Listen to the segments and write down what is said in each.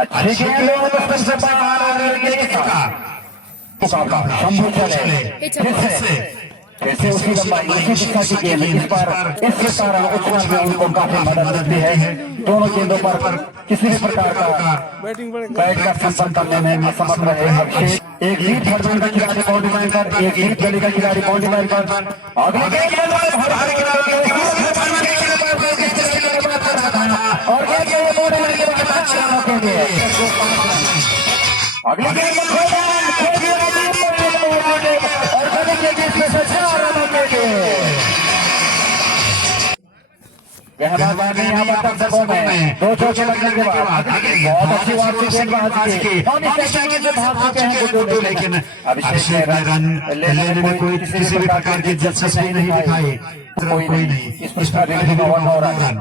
अच्छी गेंद से शंभू चले फिर से उसी लंबाई उसी दिशा की गेंद इस पर इसके कारण उछाल में उनको काफी मदद मिलती है। दोनों गेंदों पर किसी भी प्रकार का बैट का संपर्क करने में असमर्थ रहे अभिषेक। एक लीड थर्ड का खिलाड़ी बाउंड्री लाइन पर, एक लीड गली का खिलाड़ी बाउंड्री लाइन पर। अगली गेंद और अगली गेंद दो चौके लगने के बाद बहुत अच्छी वापसी लेकिन अभिषेक रन लेने में कोई किसी भी प्रकार की दिलचस्पी नहीं दिखाई। कोई नहीं इस प्रकार रन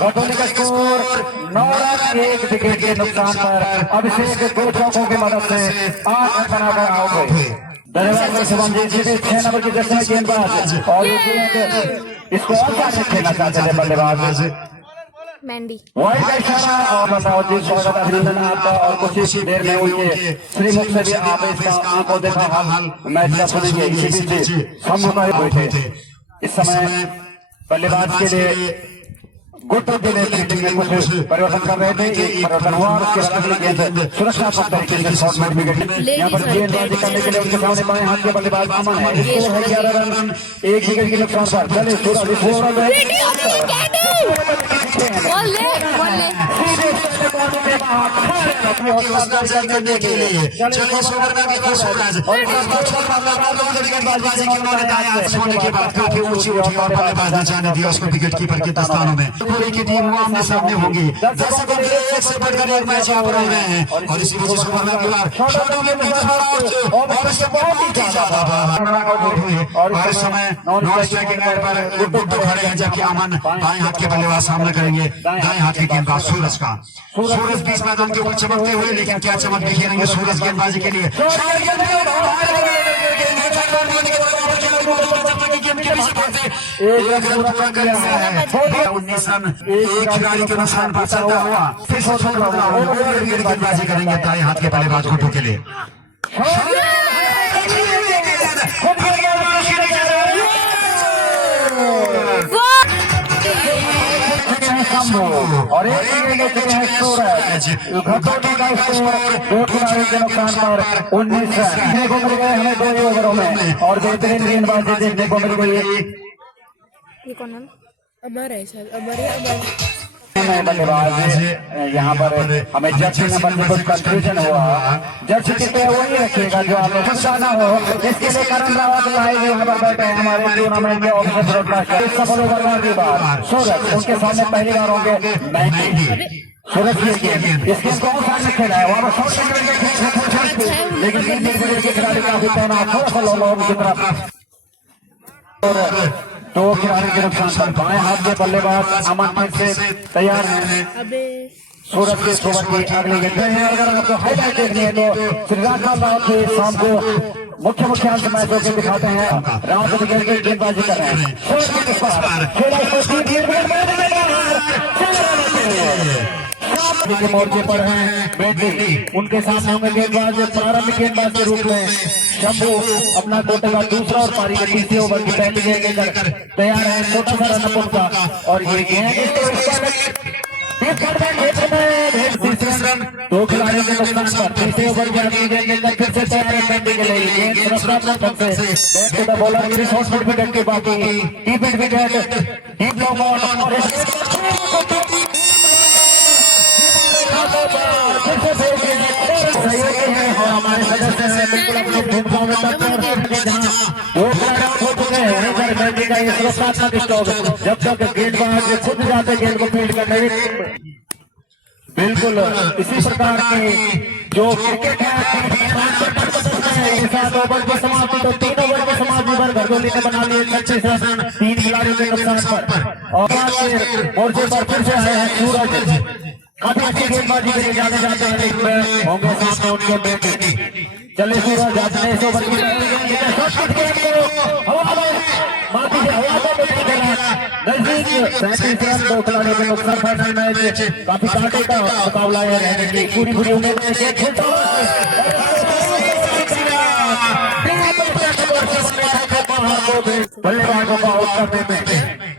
गौतमी का स्कोर 9 रन 1 विकेट के नुकसान पर अभिषेक 2 चौकों की मदद से 8 रन बनाकर आउट हुए। धन्यवाद शुभमजीत जी भी 6 नंबर की जर्सी में गेंदबाज और इसको और क्या खेलना चाहते थे बल्लेबाज मैंडी वाइड का इशारा और बताओ जी स्वागत अभिनंदन आपका। और कुछ ही देर में उनके श्रीमुख से भी आप इसका आंखों देखा हाल मैच का सुनेंगे। इसी बीच हम हमारे बैठे थे इस समय बल्लेबाज के लिए गुट के लिए क्रिकेटिंग में कुछ परिवर्तन कर रहे थे। एक परिवर्तन हुआ और उसके बाद अगली गेंद सुरक्षात्मक तरीके से शॉर्ट मैच विकेट यहाँ पर गेंदबाजी करने के लिए उनके सामने बाएं हाथ के बल्लेबाज अमन है। इसको है 11 रन 1 विकेट के नुकसान पर। चले सूरज करने के लिए सोने के बाद काफी ऊंची और बल्लेबाज जाने दिया उसको विकेट कीपर के दस्तानों में। पूरी की टीम आमने सामने होंगी। दर्शकों के एक से बढ़कर एक मैच आप रह रहे हैं और इसी वजह से और इस समय नॉन स्ट्राइकिंग लाइन पर गुड्डू खड़े हैं जबकि अमन बाएं हाथ के बल्लेबाज सामना करेंगे दाएं हाथ के गेंदबाज सूरज का। सूरज बीच मैदान के ऊपर चमकते हुए लेकिन क्या चमक दिखेंगे सूरज गेंदबाजी के लिए। 19 रन एक खिलाड़ी के नुकसान पर चलता हुआ फिर से गेंदबाजी करेंगे दाएं हाथ के बल्लेबाज गुड्डू के लिए। और एक सूरज का स्कोर 2 खिलाड़ियों के नुकसान पर 19 रन देखने को मिल गए हमें 2 ओवरों में और बेहतरीन गेंदबाजी देखने को मिल गई। ये कौन है? अमर है सर, बल्लेबाज यहाँ पर हमें जर्सी नंबर में कुछ कंफ्यूजन हुआ। जर्सी कितने वही रखिएगा जो आपको समझाना हो। इसके लिए करण रावत लाइव यहाँ पर बैठे हैं हमारे टूर्नामेंट के ऑफिसर ब्रॉडकास्टर। सफल ओवरबार की बार सूरज उनके सामने पहली बार होंगे सूरज की गेंद इस गेंद को सामने खेला है वहाँ पर लेकिन के खिलाड़ी काफी तैनात थोड़ा सा लॉन्ग की तरफ। 2 खिलाड़ी के नुकसान पर बाएं हाथ के बल्लेबाज अमन फिर से तैयार है। सूरज के ओवर की अगली गेंद है। अगर आपको हाईलाइट देखनी है तो श्री राजपाल रावत के शाम को मुख्य अंश मैचों के दिखाते हैं। रावत गेंदबाजी कर रहे हैं के मोर्चे पर हैं ब्रेडली। उनके सामने होंगे गेंदबाज प्रारंभिक गेंदबाज के रूप में शंभू अपना कोटे का दूसरा और पारी के तीसरे ओवर की पहली गेंद लेकर तैयार है। छोटा सा रन उनका और ये गेंद 2 खिलाड़ियों के नुकसान पर तीसरे ओवर की अगली गेंद लेकर फिर से तैयार है करने के लिए। गेंद रफ्तार से बॉलर की शॉर्ट विकेट के बाकी डीप विकेट डीप लॉन्ग और हमारे सदस्य हैं बिल्कुल अपनी भूमिकाओं में तत्पर हैं। जब तक गेंदबाज खुद जाते गेंद को फील्ड करने बिल्कुल इसी प्रकार की जो क्रिकेट है 7 ओवर की समाप्ति तो 3 ओवर की समाप्ति पर घरगोली ने बना लिए 36 रन 3 खिलाड़ियों के नुकसान पर। और मोर्चे पर फिर से आए हैं सूरज काफी अच्छी गेंदबाजी के लिए जाने जाते हैं होंगे सामने उनके बेटे। चले सूरज अपने इस ओवर की नजदीक 37 रन, 2 खिलाड़ियों के नुकसान। फाइनल मैच काफी कांटे का मुकाबला है, रहने की पूरी उम्मीद है कि बल्लेबाजों का आउट करने में,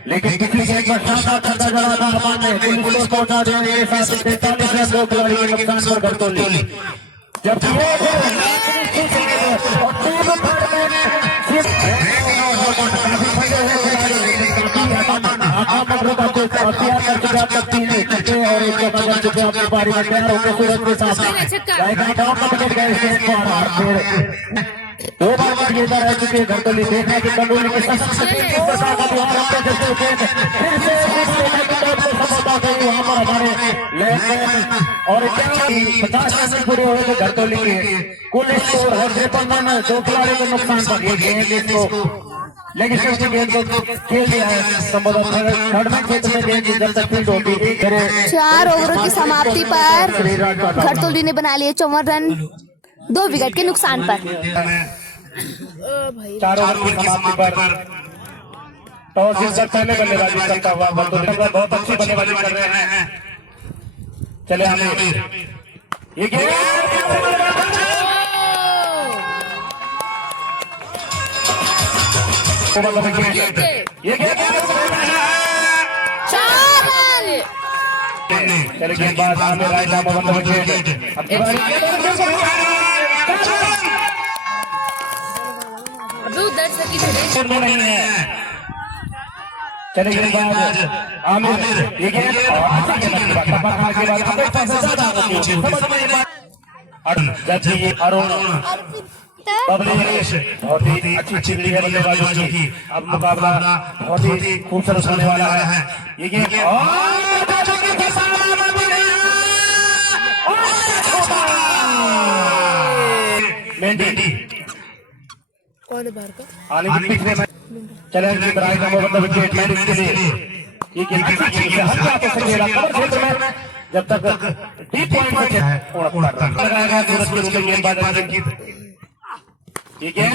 लेकिन किसी गेंद पर शानदार छक्का जड़ा था अमान ने, पुलिस को पहुंचा देने के साथ 43 रन, 2 खिलाड़ी के नुकसान पर घरतोली। जबकि और एक अपनी पारी में तैयार होकर सूरज के साथ दो बार बार ये रह चुके हैं घरतोली। देखना कि कंडोली के साथ किस प्रकार का व्यवहार होता है, जैसे फिर से सफलता गई वहां पर हमारे लेफ्ट और 50 रन पूरे हुए थे घरतोली के। कुल स्कोर है 53 रन, 2 खिलाड़ी के नुकसान पर। ये गेंद इसको लेकिन उसने गेंद को खेल दिया है, संभवतः थर्ड मैच क्षेत्र में गेंद जब तक फील्ड होगी। 4 ओवरों की समाप्ति पर घरतोली ने बना लिए 54 रन, 2 विकेट के नुकसान पर। 4 ओवर की समाप्ति पर टॉस जीतकर पहले बल्लेबाजी करता हुआ घरतोली बहुत अच्छी बल्लेबाजी कर रहे हैं। चले आमिर, ये चले गेंदबाज आमिर राइट आर्म बंद विकेट। अब की बारी नहीं है। चले गेंदबाज आमिर, ये गेंद अरुण बबलेश बहुत ही अच्छी चिल्ली है बल्लेबाजों की। अब मुकाबला बहुत ही खूबसूरत होने वाला है। ये गेंद मेंडी आने की पिछले में चले विकेट मैच के लिए। ये गेंद हल्का हाथों से खेला कवर क्षेत्र में, जब तक डीप पॉइंट है लगाया गया सूरज के रूप में गेंदबाज रंजीत। ये गेंद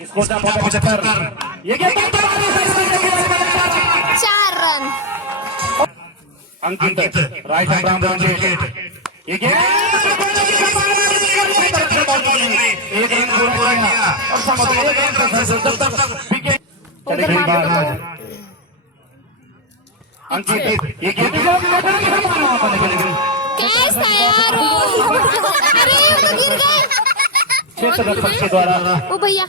इसको 75। ये गेंद 4 रन। अंकित राइट आर्म विकेट। ये गेंद एक रन पूरा किया और अंकित ये गेंद के द्वारा ओ भैया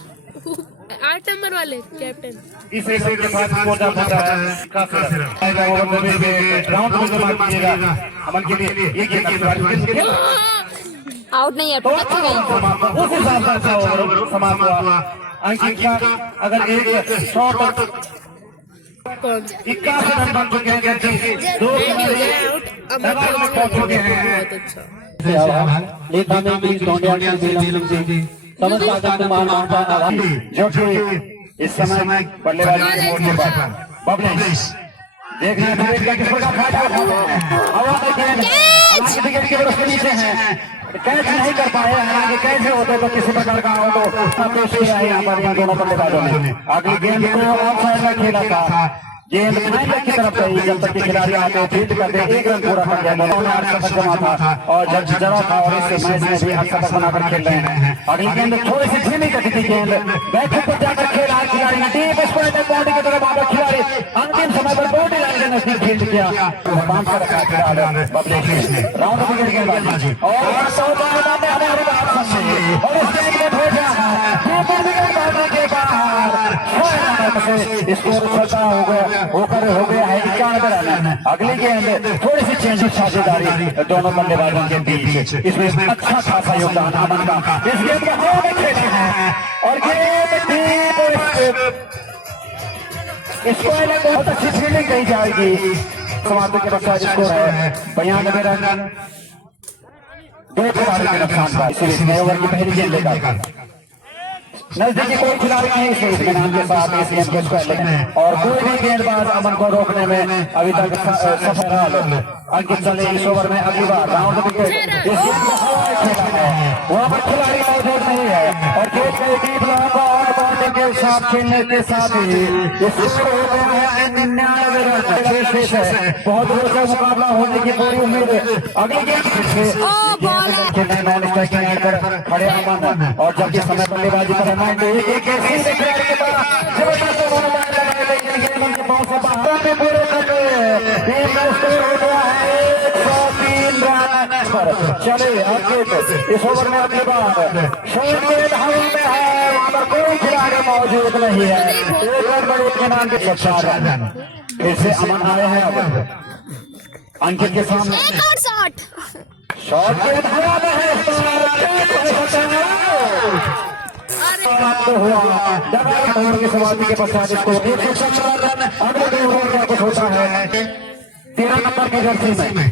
8 नंबर वाले कैप्टन इस रेस के बाद कोटा पहुंचा है काफी राउंड में जमा कीजिएगा अमन के लिए। ये गेंद आउट नहीं है, उस हिसाब से अच्छा ओवर समाप्त हुआ। अंकित का अगर एक शॉट 81 रन बन चुके हैं, 2 मैदान में पहुंच चुके हैं। जो कि इस समय बल्लेबाजी मोड़ पर बबलेश देखना किस प्रकार फायदा उठाते हैं। हवा में गेंद विकेट के बरस के नीचे है, कैच नहीं कर पाए। हालांकि कैच होते तो किसी प्रकार का आउट हो यहाँ पर इन दोनों बल्लेबाजों ने। अगली गेंद को ऑफ साइड में खेला था, गेंद फाइनल की तरफ गई, जब तक खिलाड़ी आते फील्ड करते 1 रन पूरा कर दिया। दोनों ने 8 शतक जमा था और जब जरा था और इस मैच में भी 8 शतक बनाकर खेल रहे हैं। अगली गेंद थोड़ी सी धीमी गति की गेंद बैठक पर जाकर खेला खिलाड़ी ने, डीप स्क्वायर में बॉडी की तरफ आकर खिलाड़ी अंतिम समय पर बॉडी लाइन के नजदीक फील्ड किया। बांध कर रखा खिलाड़ी बबलेश ने राउंड विकेट गेंदबाजी और 100 बार हमारी बात समझे और इस गेंद में भेजा स्कोर छोटा हो गया है 91 रन। अगली गेंद थोड़ी सी चेंज साझेदारी दोनों बल्लेबाजों के बीच, इसमें अच्छा खासा योगदान अमन का। इस गेंद को हवा में खेले हैं और इसको बहुत अच्छी फील्डिंग कही जाएगी। समाप्ति के बाद स्कोर है 92 रन, 2 खिलाड़ी के नुकसान का। इसलिए ओवर की पहली गेंद लेकर नजदीकी कोई खिलाड़ी नहीं इस मैदान के साथ इस गेंद को स्क्वायर लेने और कोई भी गेंदबाज अमन को रोकने में अभी तक सफल रहा। अंकित चले इस ओवर में अगली बार राउंड विकेट इस गेंद को हवा में खेला है, वहां पर खिलाड़ी मौजूद नहीं है और गेंद का साथ खेलने के साथ ही स्कोर हो गया है 99 रन शेष है। बहुत रोचक मुकाबला होने की पूरी उम्मीद अगले गेम से नॉन स्ट्राइकिंग एंड पर खड़े अमन और जबकि समय बल्लेबाजी कर रहा है तो एक ऐसी खिलाड़ी के पास जबरदस्त बल्लेबाजी लगाई लेकिन गेंद के बॉल से बाहर में पूरे करके टीम का स्कोर हो गया है 103 रन पर। चले अंकित इस ओवर में अगली बार शॉट गेंद हवा में है, वहां पर कोई खिलाड़ी मौजूद नहीं है। एक रन बड़े के नाम के 4 रन फिर से अमन आए हैं। अब अंकित के सामने एक और शॉट शॉट गेंद हवा में है, तो हुआ डबल ओवर की समाप्ति के पश्चात इसको 117 रन अगले 2 ओवर का कुछ होता है 13 नंबर की जर्सी में।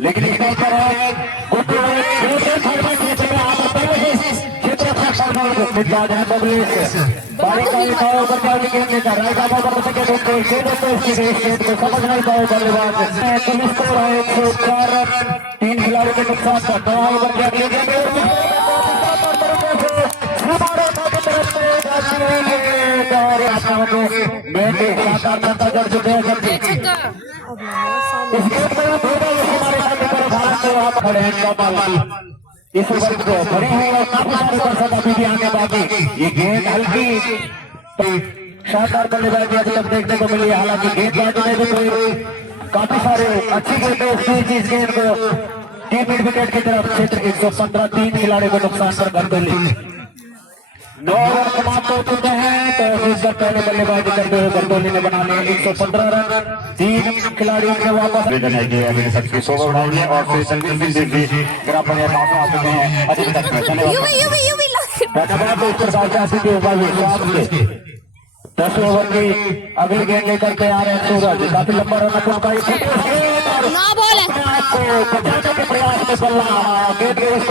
लेकिन इस बार पर है समझ नहीं पाए बल्लेबाज 3 खिलाड़ियों के नुकसान पर 2 ओवर के अगले इस ओवर को बड़े हैं और काफी सारे दर्शक अभी भी आने बाकी। ये गेंद हल्की शानदार बल्लेबाजी अभी तक देखने को मिली है। हालांकि गेंदबाजी में भी कोई काफी सारे अच्छी गेंद इस गेंद को टीम विकेट की तरफ क्षेत्र 115 3 खिलाड़ियों को नुकसान पर गर्दोली 9 ओवर समाप्त हो चुके हैं। तो इसका पहले बल्लेबाजी करते हुए गर्दोली ने बना लिया 115 रन। 3 खिलाड़ियों ने वापस और फिर संदीप सिंह भी ग्राफ पर आ चुके हैं। अभी तक धन्यवाद। इस प्रकार से आसिफ के ऊपर 10 ओवर की अगली गेंद लेकर के आ रहे हैं सूरज। काफी लंबा रन का बचाने के प्रयास में बल्ला गेंद के इस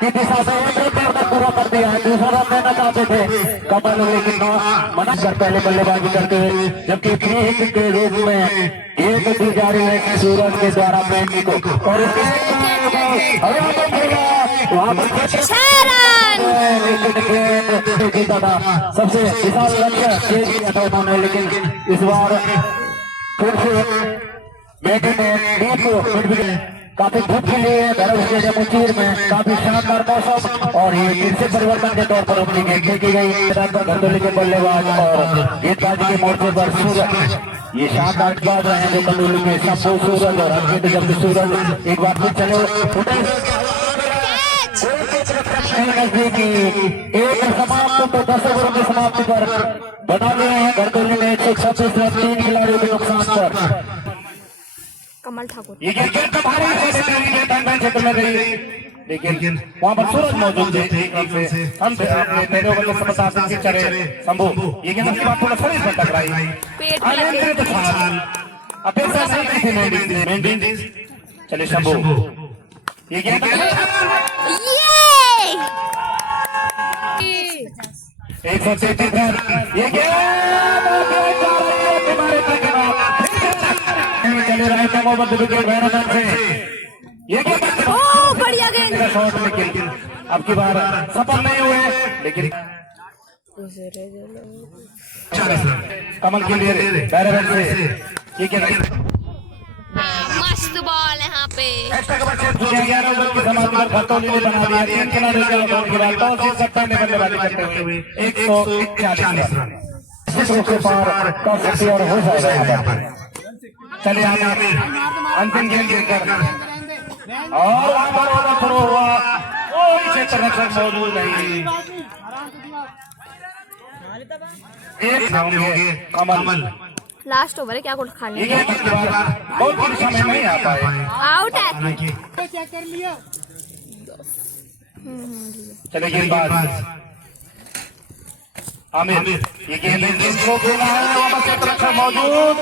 की दिशा से एक रन पूरा कर दिया है। दूसरा रन देना चाहते थे कमल, लेकिन मना कर पहले बल्लेबाजी करते हुए, जबकि फ्री हिट के रूप में गेंद दी जा रही है सूरज के द्वारा मेंढी को और जीता था सबसे विशाल लक्ष्य चेज किया था उन्होंने। लेकिन इस बार फिर से मेंढी ने काफी धूप के लिए धर्म स्टेडियम उचीर में काफी शानदार मौसम और ये फिर से परिवर्तन के तौर पर अपनी गेंद की गई घरदोली के बल्लेबाज और गेंदबाजी के मोर्चे पर सूरज। ये शानदार बात रहे हैं घरदोली के शंभू सूरज और अंकित जब सूरज एक बार फिर चले नजदीकी एक समाप्त तो 10 ओवरों की समाप्ति पर बना लिए हैं घरदोली ने 136 रन 3 खिलाड़ियों के नुकसान पर। कमल ठाकुर ये गेंद तो भारी क्षेत्र में गई, लेकिन वहां पर सूरज मौजूद थे। हम अपने पहले ओवर में बता सकते चले शंभू ये गेंद की बात थोड़ा सही से टकराई अपेक्षा नहीं की थी मेंढी। चले शंभू ये गेंद एक 133 रन ये चले रहे थे मोहम्मद विकेट बैट्समैन से ये बढ़िया गेंद शॉट, लेकिन अब की बार सफल नहीं हुए। लेकिन कमल के लिए बैरन से ये क्या मस्त बॉल यहाँ पे 11 ओवर की समाप्ति पर घरदोली ने बना दिया 3 खिलाड़ी के बाद टॉस से सट्टा ने बल्लेबाजी करते हुए 141 रन रूप से पार कर सकती और हो जाएगा यहाँ पर। चलिए आगे अंतिम गेंद लेकर और वहां पर ओवर शुरू हुआ, कोई क्षेत्र रक्षक मौजूद नहीं। एक होंगे कमल लास्ट ओवर है क्या कुछ खा ये बहुत कुछ समय नहीं आ पाए आउट है। चले गेंदबाज आमिर ये गेंद को खेला है वहां पर क्षेत्र रक्षक मौजूद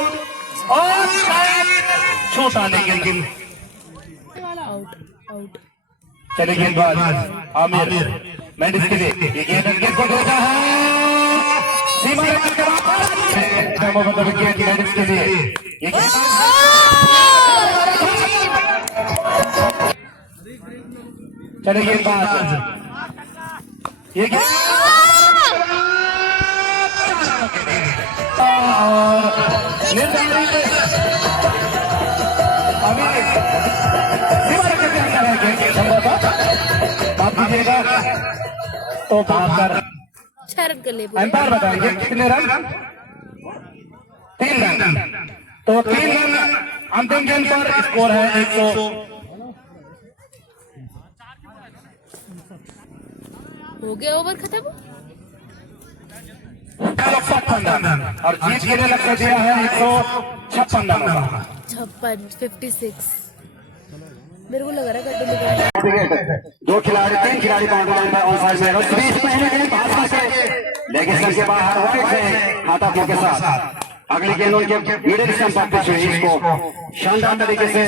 और छोटा लेकिन चले गेंदबाज आमिर मेंडिस के लिए ये गेंद को देता है सीमा विकेट मेंडिस के लिए ये चले गेंदबाज ये और निर्धारित अभी सीमा रेखा के अंदर है गेंद संभवतः माफ कीजिएगा तो बहत्तर 6 रन कर ले अंपायर बताएंगे कितने रन 3 रन तो 3 रन अंतिम गेंद पर स्कोर है 100 हो गया ओवर खत्म। 56 रन और जीत के लिए लक्ष्य दिया है 156 रनों का 56 मेरे को लग रहा है गड्ढे दो खिलाड़ी 3 खिलाड़ी बाउंड्री लाइन पर ऑन साइड में और बीच पहले गेंद भाजपा से लेकिन के बाहर वाइड से खाता के साथ अगली गेंद उनके मिडिल स्टंप पर पिच हुई। इसको शानदार तरीके से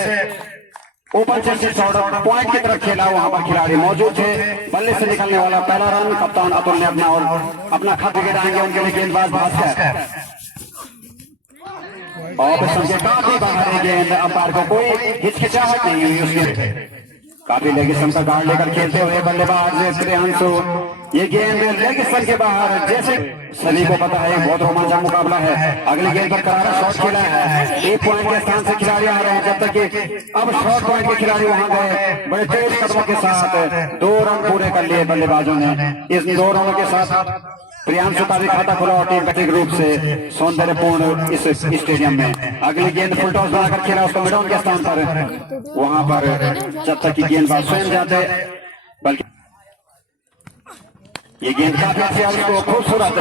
ओपन से शॉट पॉइंट की तरफ खेला। वहां पर खिलाड़ी मौजूद थे। बल्ले से निकलने वाला पहला रन कप्तान अतुल ने अपना खत गिराएंगे उनके लिए गेंदबाज भास्कर और सबसे काफी बाहर है गेंद। अंपायर को कोई हिचकिचाहट नहीं हुई उसमें। काफी लेग स्टंप पर गार्ड लेकर खेलते हुए बल्लेबाज प्रियांशु ये गेंद लेग स्टंप के बाहर जैसे सभी को पता है बहुत रोमांचक मुकाबला है। अगली गेंद पर करारा शॉट खेला है। 1 पॉइंट के स्थान से खिलाड़ी आ रहे हैं जब तक कि अब शॉर्ट पॉइंट के खिलाड़ी वहां गए बड़े तेज कदमों के साथ 2 रन पूरे कर लिए बल्लेबाजों ने। इस 2 रनों के साथ प्रियांशु का भी खाता खुला और टीम रूप से सौंदर्यपूर्ण इस स्टेडियम में। अगली गेंद फुल टॉस बनाकर खेला उसको मिडॉन के स्थान पर। वहां पर जब तक कि गेंदबाज स्वयं जाते बल्कि ये गेंद काफी अच्छी है उसको खूबसूरत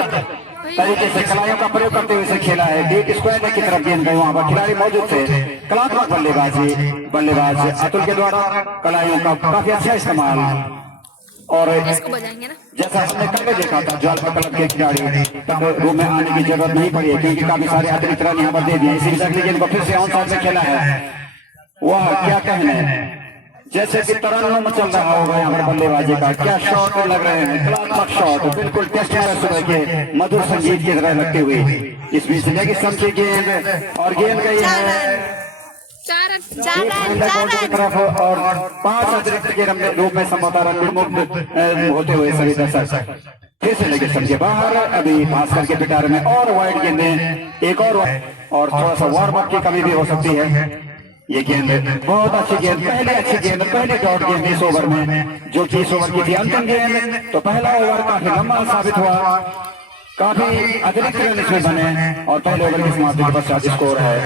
तरीके से कलाइयों का प्रयोग करते हुए इसे खेला है। डीप स्क्वायर की तरफ गेंद गई। वहां पर खिलाड़ी मौजूद थे। कलात्मक बल्लेबाज अतुल के द्वारा कलाइयों का काफी अच्छा इस्तेमाल और इसको बजाएंगे ना जैसा हमने पहले देखा था ज्वाला क्लब के खिलाड़ी तब रूम में आने की जरूरत नहीं पड़ी है क्योंकि काफी सारे अतिरिक्त रन यहाँ पर दे दिए। इसी अगली गेंद को फिर से ऑन साइड में खेला है। वाह क्या कहने जैसे कि तरन्नुम चल रहा होगा यहाँ पर बल्लेबाजी का। क्या शॉट लग रहे हैं कलात्मक शॉट बिल्कुल टेस्ट मैच सुबह के मधुर संगीत की तरह लगते हुए। इस बीच लेग स्टंप की गेंद और गेंद गई है 4 रन तरफ और 5 अतिरिक्त के रूप में संभवतः रन मुक्त होते हुए सभी दर्शक फिर से लेग स्टंप के बाहर। अभी भास्कर के पिटारे में और वाइड गेंदें एक और थोड़ा सा वार्म अप की कमी भी हो सकती है। ये गेंद बहुत अच्छी गेंद पहले डॉट गेंद इस ओवर में जो कि इस ओवर की थी अंतिम गेंद। तो पहला ओवर काफी लंबा साबित हुआ। काफी अतिरिक्त रन इसमें बने और पहले ओवर की समाप्ति के पश्चात स्कोर है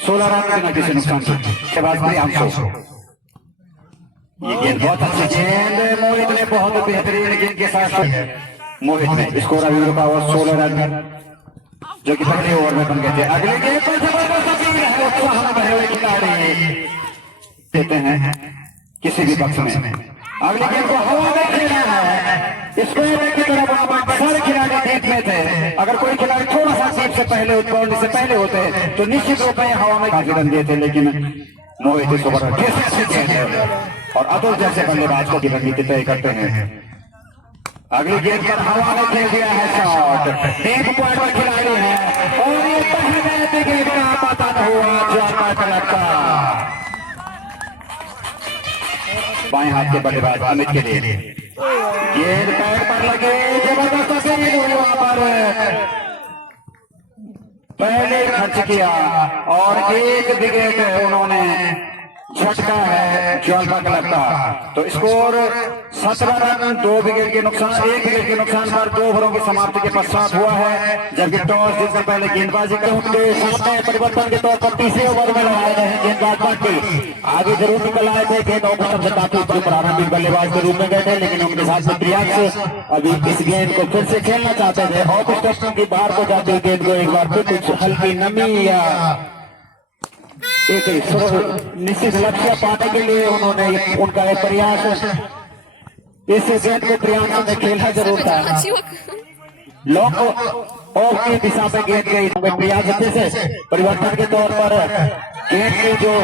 16 रन बिना किसी नुकसान के बाद प्रियांशु। ये गेंद बहुत अच्छी गेंद मोहित ने बहुत बेहतरीन गेंद के साथ मोहित ने स्कोर अभी रुका हुआ 16 रन जो कि पहले ओवर में बन गए थे। अगले गेंद पर जबरदस्त है उत्साह में भरे हुए खिलाड़ी देते हैं किसी भी पक्ष में। अगली गेंद को हवा में खेला है। स्कोर की तरफ वहां पर सारे खिलाड़ी जीत में थे। अगर कोई खिलाड़ी थोड़ा सा सीट से पहले बाउंड्री से पहले होते तो निश्चित रूप में हवा में काफी रन देते। लेकिन मोहित इस ओवर और अतुल जैसे बल्लेबाज को की रणनीति तय करते हैं। अगली गेंद पर हवा में खेल दिया है शॉट। 1 पॉइंट पर खिलाड़ी है और ये पहले गेंद का पता न हुआ ज्वाला क्लब का। बाएं हाथ के बल्लेबाज अमित के लिए गेंद पैर पर लगे जबरदस्त गेंद हुई। वहां पर पहले खर्च किया और 1 विकेट उन्होंने झटका है ज्वाला क्लब का। तो स्कोर 17 रन 2 विकेट के नुकसान 1 विकेट के नुकसान पर 2 ओवरों की समाप्ति के पश्चात हुआ है। जबकि टॉस जीतने पहले गेंदबाजी के सामने परिवर्तन के तौर पर तीसरे ओवर में लगाए गए हैं गेंदबाज पार्टी आगे जरूर निकल आए थे। गेंद ऑफिसर से काफी प्रारंभिक बल्लेबाज के रूप में गए थे लेकिन उनके साथ में प्रियांशु अभी इस गेंद को फिर से खेलना चाहते थे। ऑफिसर की बाहर को जाते हुए गेंद को एक बार फिर कुछ हल्की नमी या एक निश्चित लक्ष्य पाने के लिए उन्होंने उनका एक प्रयास इस गेंद को प्रियांशु ने खेला जरूर था। लॉन्ग ऑफ की दिशा में गेंद गई प्रियांशु से परिवर्तन के तौर पर गेंद की जो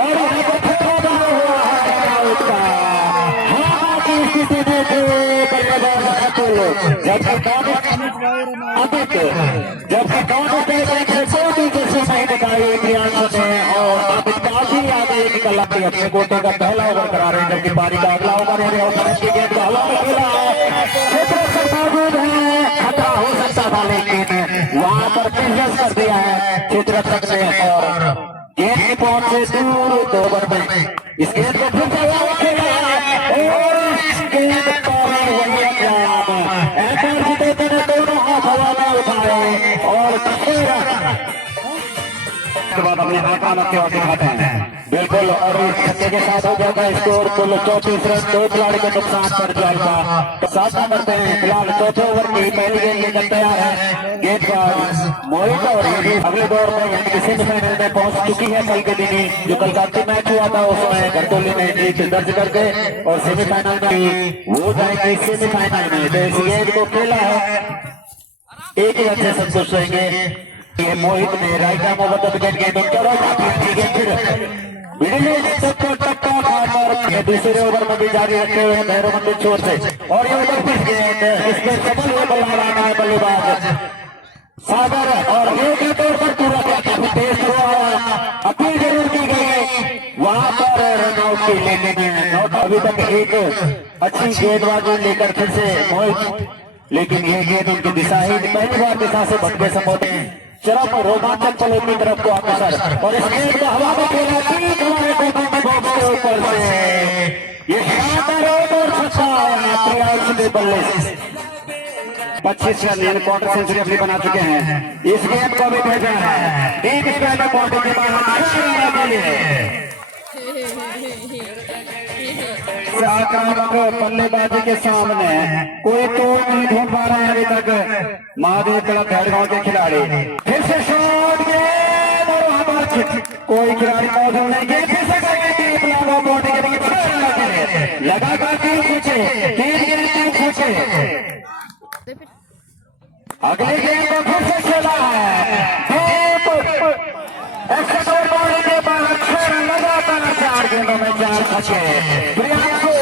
और अपने गोटों का पहला ओवर करा रहे हैं जबकि पारी का अगला ओवर है और गेंद का हवा में खेला है। खतरा हो सकता था लेकिन वहां पर एडजस्ट कर दिया है क्षेत्र रक्षक ने और गेंद पहुंचे दूर 2 ओवर में इस गेंद को फिर से और इस गेंद पर दोनों हाथ हवा में उठाए और बाद अपने आक्रामक की ओर दिखाते हैं बिल्कुल और छक्के के साथ हो जाता है स्कोर कुल 34 रन 2 खिलाड़ी के नुकसान पर जाएगा। साथ में करते हैं फिलहाल चौथे ओवर की पहली गेंद लेकर तैयार है गेंदबाज मोहित और ये भी अगले दौर में यानी कि सेमीफाइनल में पहुंच चुकी है कल के दिन ही जो कल का अंतिम मैच हुआ था उसमें घरतोली ने जीत दर्ज करके और सेमीफाइनल में वो जाएंगे सेमीफाइनल में। तो इस गेंद को खेला है एक ही रन से संतुष्ट रहेंगे। ये मोहित ने right arm over the wicket दूसरे ओवर में भी जारी रखे हुए हैं भैरवमंदिर छोर से और ये ओवर पिच गेंद इसमें सफल हुए बल्ला लगाना है बल्लेबाज सागर और ये के तौर पर पूरा काफी तेज हुआ अपील जरूर की गई वहां पर रन आउट की लेने में अभी तक एक अच्छी गेंदबाजी लेकर फिर से मोहित लेकिन ये गेंद उनकी दिशा ही पहली बार दिशा से भटके संभवते हैं चरम रोमांचक पल की तरफ को अग्रसर और इस गेंद को हवा में खेला ठीक हमारे बॉक्स के ऊपर से ये शानदार और छक्का आया प्रियांश के बल्ले से 25 रन यानी क्वार्टर सेंचुरी अपनी बना चुके हैं। इस गेंद को भी भेजा है डीप स्क्वायर में क्वार्टर के बाद आक्रामक बल्लेबाजी के सामने कोई तोड़ नहीं ढूंढ पा रहे हैं अभी तक महादेव क्लब भैरगांव के खिलाड़ी फिर से शॉट गेंद और वहां पर कोई खिलाड़ी मौजूद नहीं गेंद फिर से लगातार 3 छक्के अगले गेंद को फिर से खेला है के बाद 6 रन लगातार 4 गेंदों में 4 छक्के प्रियांशु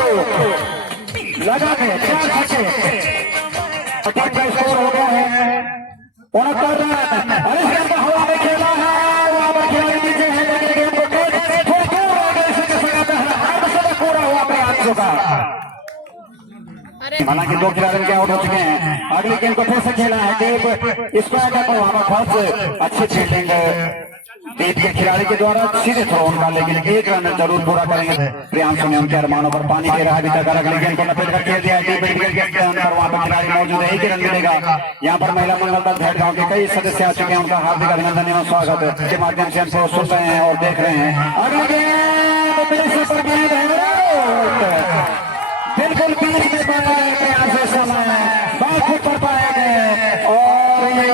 लगा के 4 छक्के टीम का स्कोर हो गया है 69 रन। अरे इस गेंद को हवा में खेला है वहां पर खिलाड़ी नीचे है लेकिन गेंद को थोड़ा दूर हो गया इसे कैसे लगाता है अब से पूरा हुआ प्रियांशु का हालांकि 2 खिलाड़ी के आउट हो चुके हैं। अगली गेंद को फिर से खेला है दीप स्क्वायर का वहां पर बहुत अच्छी फील्डिंग दीप के खिलाड़ी के द्वारा सीधे थ्रो उनका लेकिन 1 रन जरूर पूरा करेंगे। प्रियांशु ने उनके अरमानों पर पानी दे रहा है अभी तक अगली गेंद को लपेट कर खेल दिया है डीप विकेट के अंदर वहां पर खिलाड़ी मौजूद है 1 रन मिलेगा। यहाँ पर महिला मंडल दल भैरगांव के कई सदस्य आ चुके हैं उनका हार्दिक अभिनंदन एवं स्वागत के माध्यम से हम सुन रहे हैं और देख रहे हैं। अगली बिल्कुल बीच में बात कर पाएंगे और ये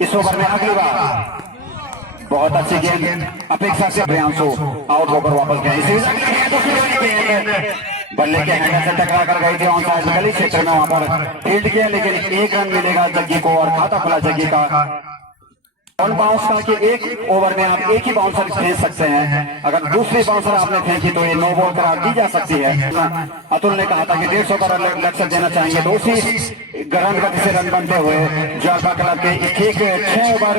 इस ओवर में अगली बार बहुत अच्छी गेंद अपेक्षा से प्रियांशु आउट होकर वापस गए बल्ले के हैंडल से टकरा कर गई थी ऑन साइड गली क्षेत्र में वहां पर फील्ड किया लेकिन 1 रन मिलेगा जग्गी को और खाता खुला जग्गी का वन बाउंस का कि 1 ओवर में आप एक ही बाउंसर फेंक सकते हैं। अगर दूसरी बाउंसर आपने फेंकी तो ये नो बॉल करार दी जा सकती है। अतुल ने कहा था कि 150 पर लक्ष्य देना चाहेंगे तो उसी गरम गति से रन बनते हुए जालपा क्लब के ठीक 6 ओवर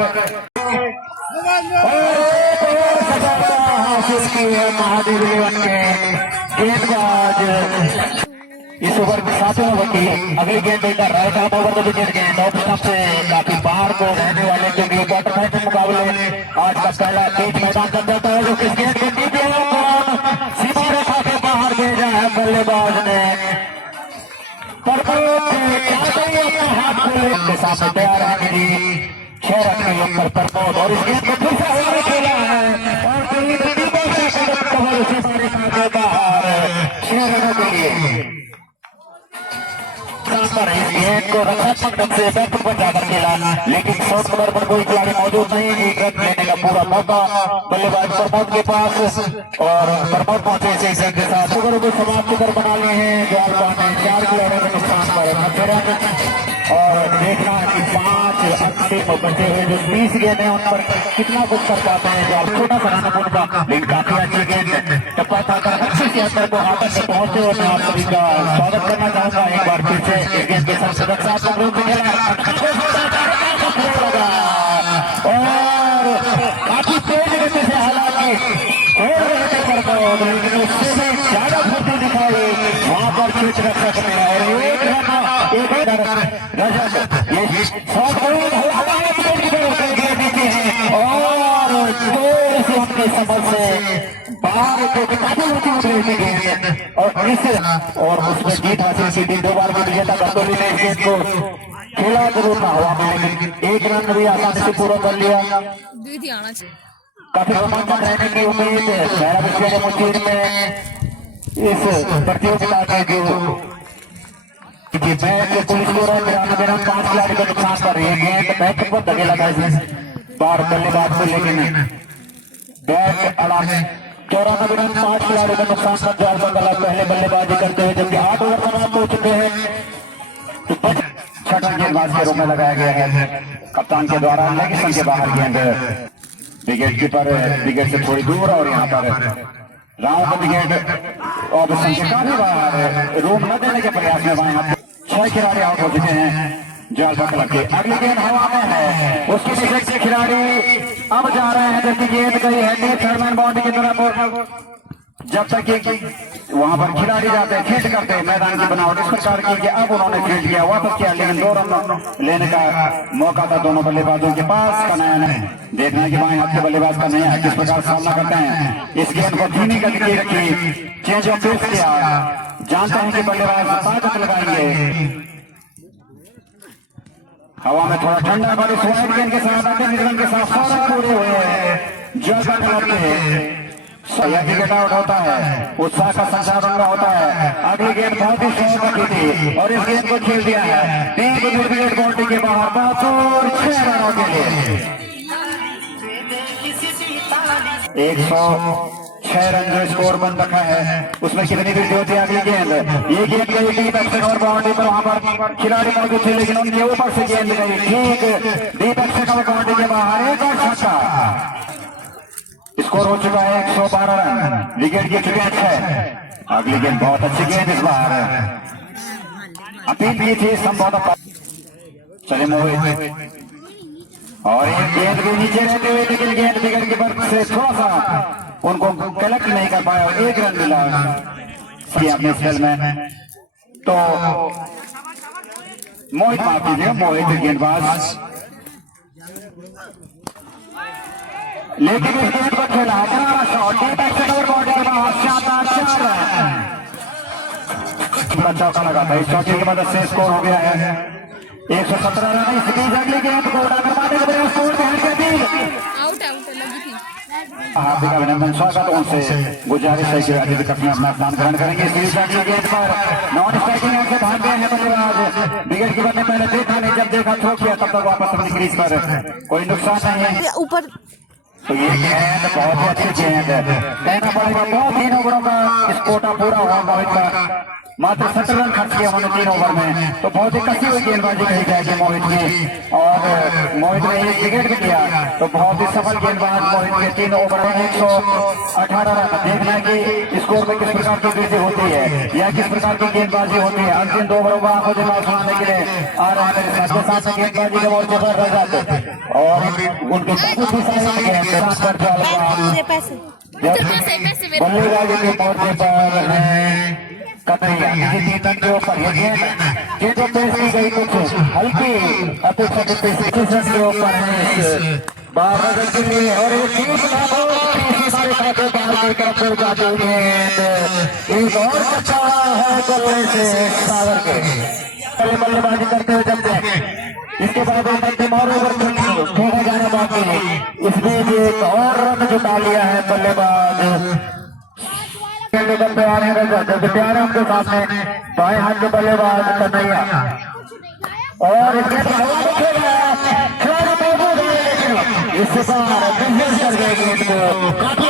महादेव गेंदबाज इस ओवर में 7वें ओवर की अगली गेंद लेकर right arm over the wicket गेंद ऑफ स्टंप से काफी बाहर को रहने वाले क्योंकि क्वार्टर फाइनल मुकाबले आज का पहला टेस्ट मैदान चल जाता है जो किस गेंद को सीमा रेखा के बाहर भेजा है बल्लेबाज ने हाथ के सामने तैयार है मेरी 6 रन के ऊपर प्रमोद और इस गेंद को फिर से हवा में खेला है और सीमा रेखा के बाहर 6 रनों के लिए गेंद को रक्षात्मक ढंग से बैट पर जाकर खेला लेकिन शॉर्ट कवर पर कोई खिलाड़ी मौजूद नहीं 1 रन लेने का पूरा मौका बल्लेबाज प्रमोद के पास और प्रमोद पहुंचे इस के साथ ओवर को समाप्त कर बना लिए हैं जो आपने 4 खिलाड़ियों के नुकसान पर और देखना कि 5 अंतिम बचे हुए जो 20 गेंद है उन पर कितना कुछ कर पाते हैं जो आप छोटा सा रन उनका लेकिन काफी अच्छी गेंद टप्पा था अच्छी से अंदर को हाथ से पहुंचे और मैं आप सभी का स्वागत करना चाहूंगा एक बार फिर से गेंद के सबसे रक्षात्मक रूप में और काफी तेज गति से हालांकि लेकिन उससे भी ज्यादा फुर्ती दिखाई वहां पर पिच रक्षक में और एक रन रजत ये उतरी थी गेंद और उसमें जीत हासिल की थी। 2 बार के विजेता गतौली ने इस गेंद को खेला जरूर था हवा में, लेकिन 1 रन भी आसानी से पूरा कर लिया। दीदी आना चाहिए। काफी रोमांचक रहने की उम्मीद भैरव स्टेडियम उज्जैन में इस प्रतियोगिता के जो मैच पुलिस को 93 रन 5 खिलाड़ी को नुकसान कर रही है। गेंद बैट पर धकेला था इस बार बल्लेबाज को, लेकिन बैट अड़ा 94 रन 5 खिलाड़ी को नुकसान कर दिया। पहले बल्लेबाजी करते हुए जबकि 8 ओवर समाप्त हो चुके हैं, तो छठा गेंदबाज के रूप में लगाया गया है कप्तान के द्वारा। लेकिन के बाहर गेंद विकेट कीपर विकेट से थोड़ी दूर, और यहाँ पर राव विकेट और काफी बार रूम न देने के प्रयास में वहां 6 खिलाड़ी आउट हो चुके हैं जाल पर के। अगली गेंद हवा में है, उसके पीछे से खिलाड़ी अब जा रहे हैं, जबकि गेंद गई है थर्डमैन बाउंड्री की तरफ। जब तक कि वहां पर खिलाड़ी जाते हैं फील्ड करते हैं मैदान की बनावट इस प्रकार की कि अब उन्होंने फील्ड किया, वापस किया, लेकिन 2 रन लेने का मौका था दोनों बल्लेबाजों के पास। का नया नहीं देखना है कि बाएं हाथ के बल्लेबाज का नया किस प्रकार सामना करते हैं। इस गेंद को धीमी गति की रखी, चेंज ऑफ पेस किया, जानते हैं कि बल्लेबाज ताकत लगाएंगे। हवा में थोड़ा ठंडा बारिश हुआ है, गेंद के साथ आते निर्गम के साथ सारा पूरे हुए हैं जल करते विकेट आउट होता है, उत्साह का संचार रंगा होता है। अगली गेंद बहुत ही शौक की थी और इस गेंद को खेल दिया है 3 विकेट बाउंड्री के बाहर, 6 रनों के लिए 106 रन जो स्कोर बन रखा है उसमें कितनी वृद्धि होती है। अगली गेंद, ये गेंद गई डीप एक्शन और बाउंड्री पर, वहां पर खिलाड़ी मौजूद थे लेकिन उनके ऊपर से गेंद गई ठीक डीप एक्शन और बाउंड्री के बाहर, एक और छक्का। स्कोर हो चुका है 112 रन, विकेट गिर चुके हैं 6। अगली गेंद बहुत अच्छी गेंद इस बार, अपील की थी संभवतः चले मोहित, और एक गेंद भी नीचे रहते हुए लेकिन गेंद विकेट के बर्फ से थोड़ा सा उनको कलेक्ट नहीं कर पाया और 1 रन मिला अपने खेल में। तो मोहित माफ कीजिए, मोहित गेंदबाज, लेकिन इस गेंद को खेला करारा शॉट डीप एक्शन और बॉडी के बाहर, शानदार 4 रन चौका लगा था। इस चौके की मदद से स्कोर हो गया है 117 रन। इस बीच अगली गेंद को हार्दिक अभिनंदन स्वागत, उनसे गुजारिश है कि आगे तक अपना स्थान ग्रहण करेंगे। इस बीच अगली गेंद पर नॉन स्ट्राइकिंग से भाग गए हैं बल्लेबाज, विकेट कीपर ने पहले देखा नहीं, जब देखा थ्रो किया तब तक वापस अपनी क्रीज पर, कोई नुकसान नहीं है ऊपर। तो ये गेंद बहुत ही अच्छी गेंद है, कहना पड़ेगा बहुत 3 ओवरों का इस कोटा पूरा हुआ मोहित का, मात्र 70 रन खर्च किया उन्होंने 3 ओवर में, तो बहुत ही कसी हुई गेंदबाजी कही जाएगी मोहित की। और मोहित ने 1 विकेट भी लिया, तो बहुत ही सफल गेंदबाज मोहित के 3 ओवर में 118 रन। देखना है कि स्कोर में किस प्रकार की वृद्धि होती है या किस प्रकार की गेंदबाजी होती है। अंतिम 2 ओवरों का आपको दिमाग सुनाने के लिए आ रहा है मेरे साथ गेंदबाजी के मोर्चे पर रह जाते और उनके कुछ ही बल्लेबाजी के मोर्चे पर कन्हैया तक के ऊपर ये गेंद जो पेश की गई कुछ हल्की अपेक्षाकृत के ऊपर है 12 रन के लिए, और एक और बच्चा है बल्ले से सागर के बल्लेबाजी करते हुए जब इसके बाद और ओवर खेला जाने बाकी, इसमें भी एक और रन जुटा लिया है बल्लेबाज तैयार है उनके सामने बाएं हाथ के बल्लेबाज कन्हैया, और इससे गेंद को काफी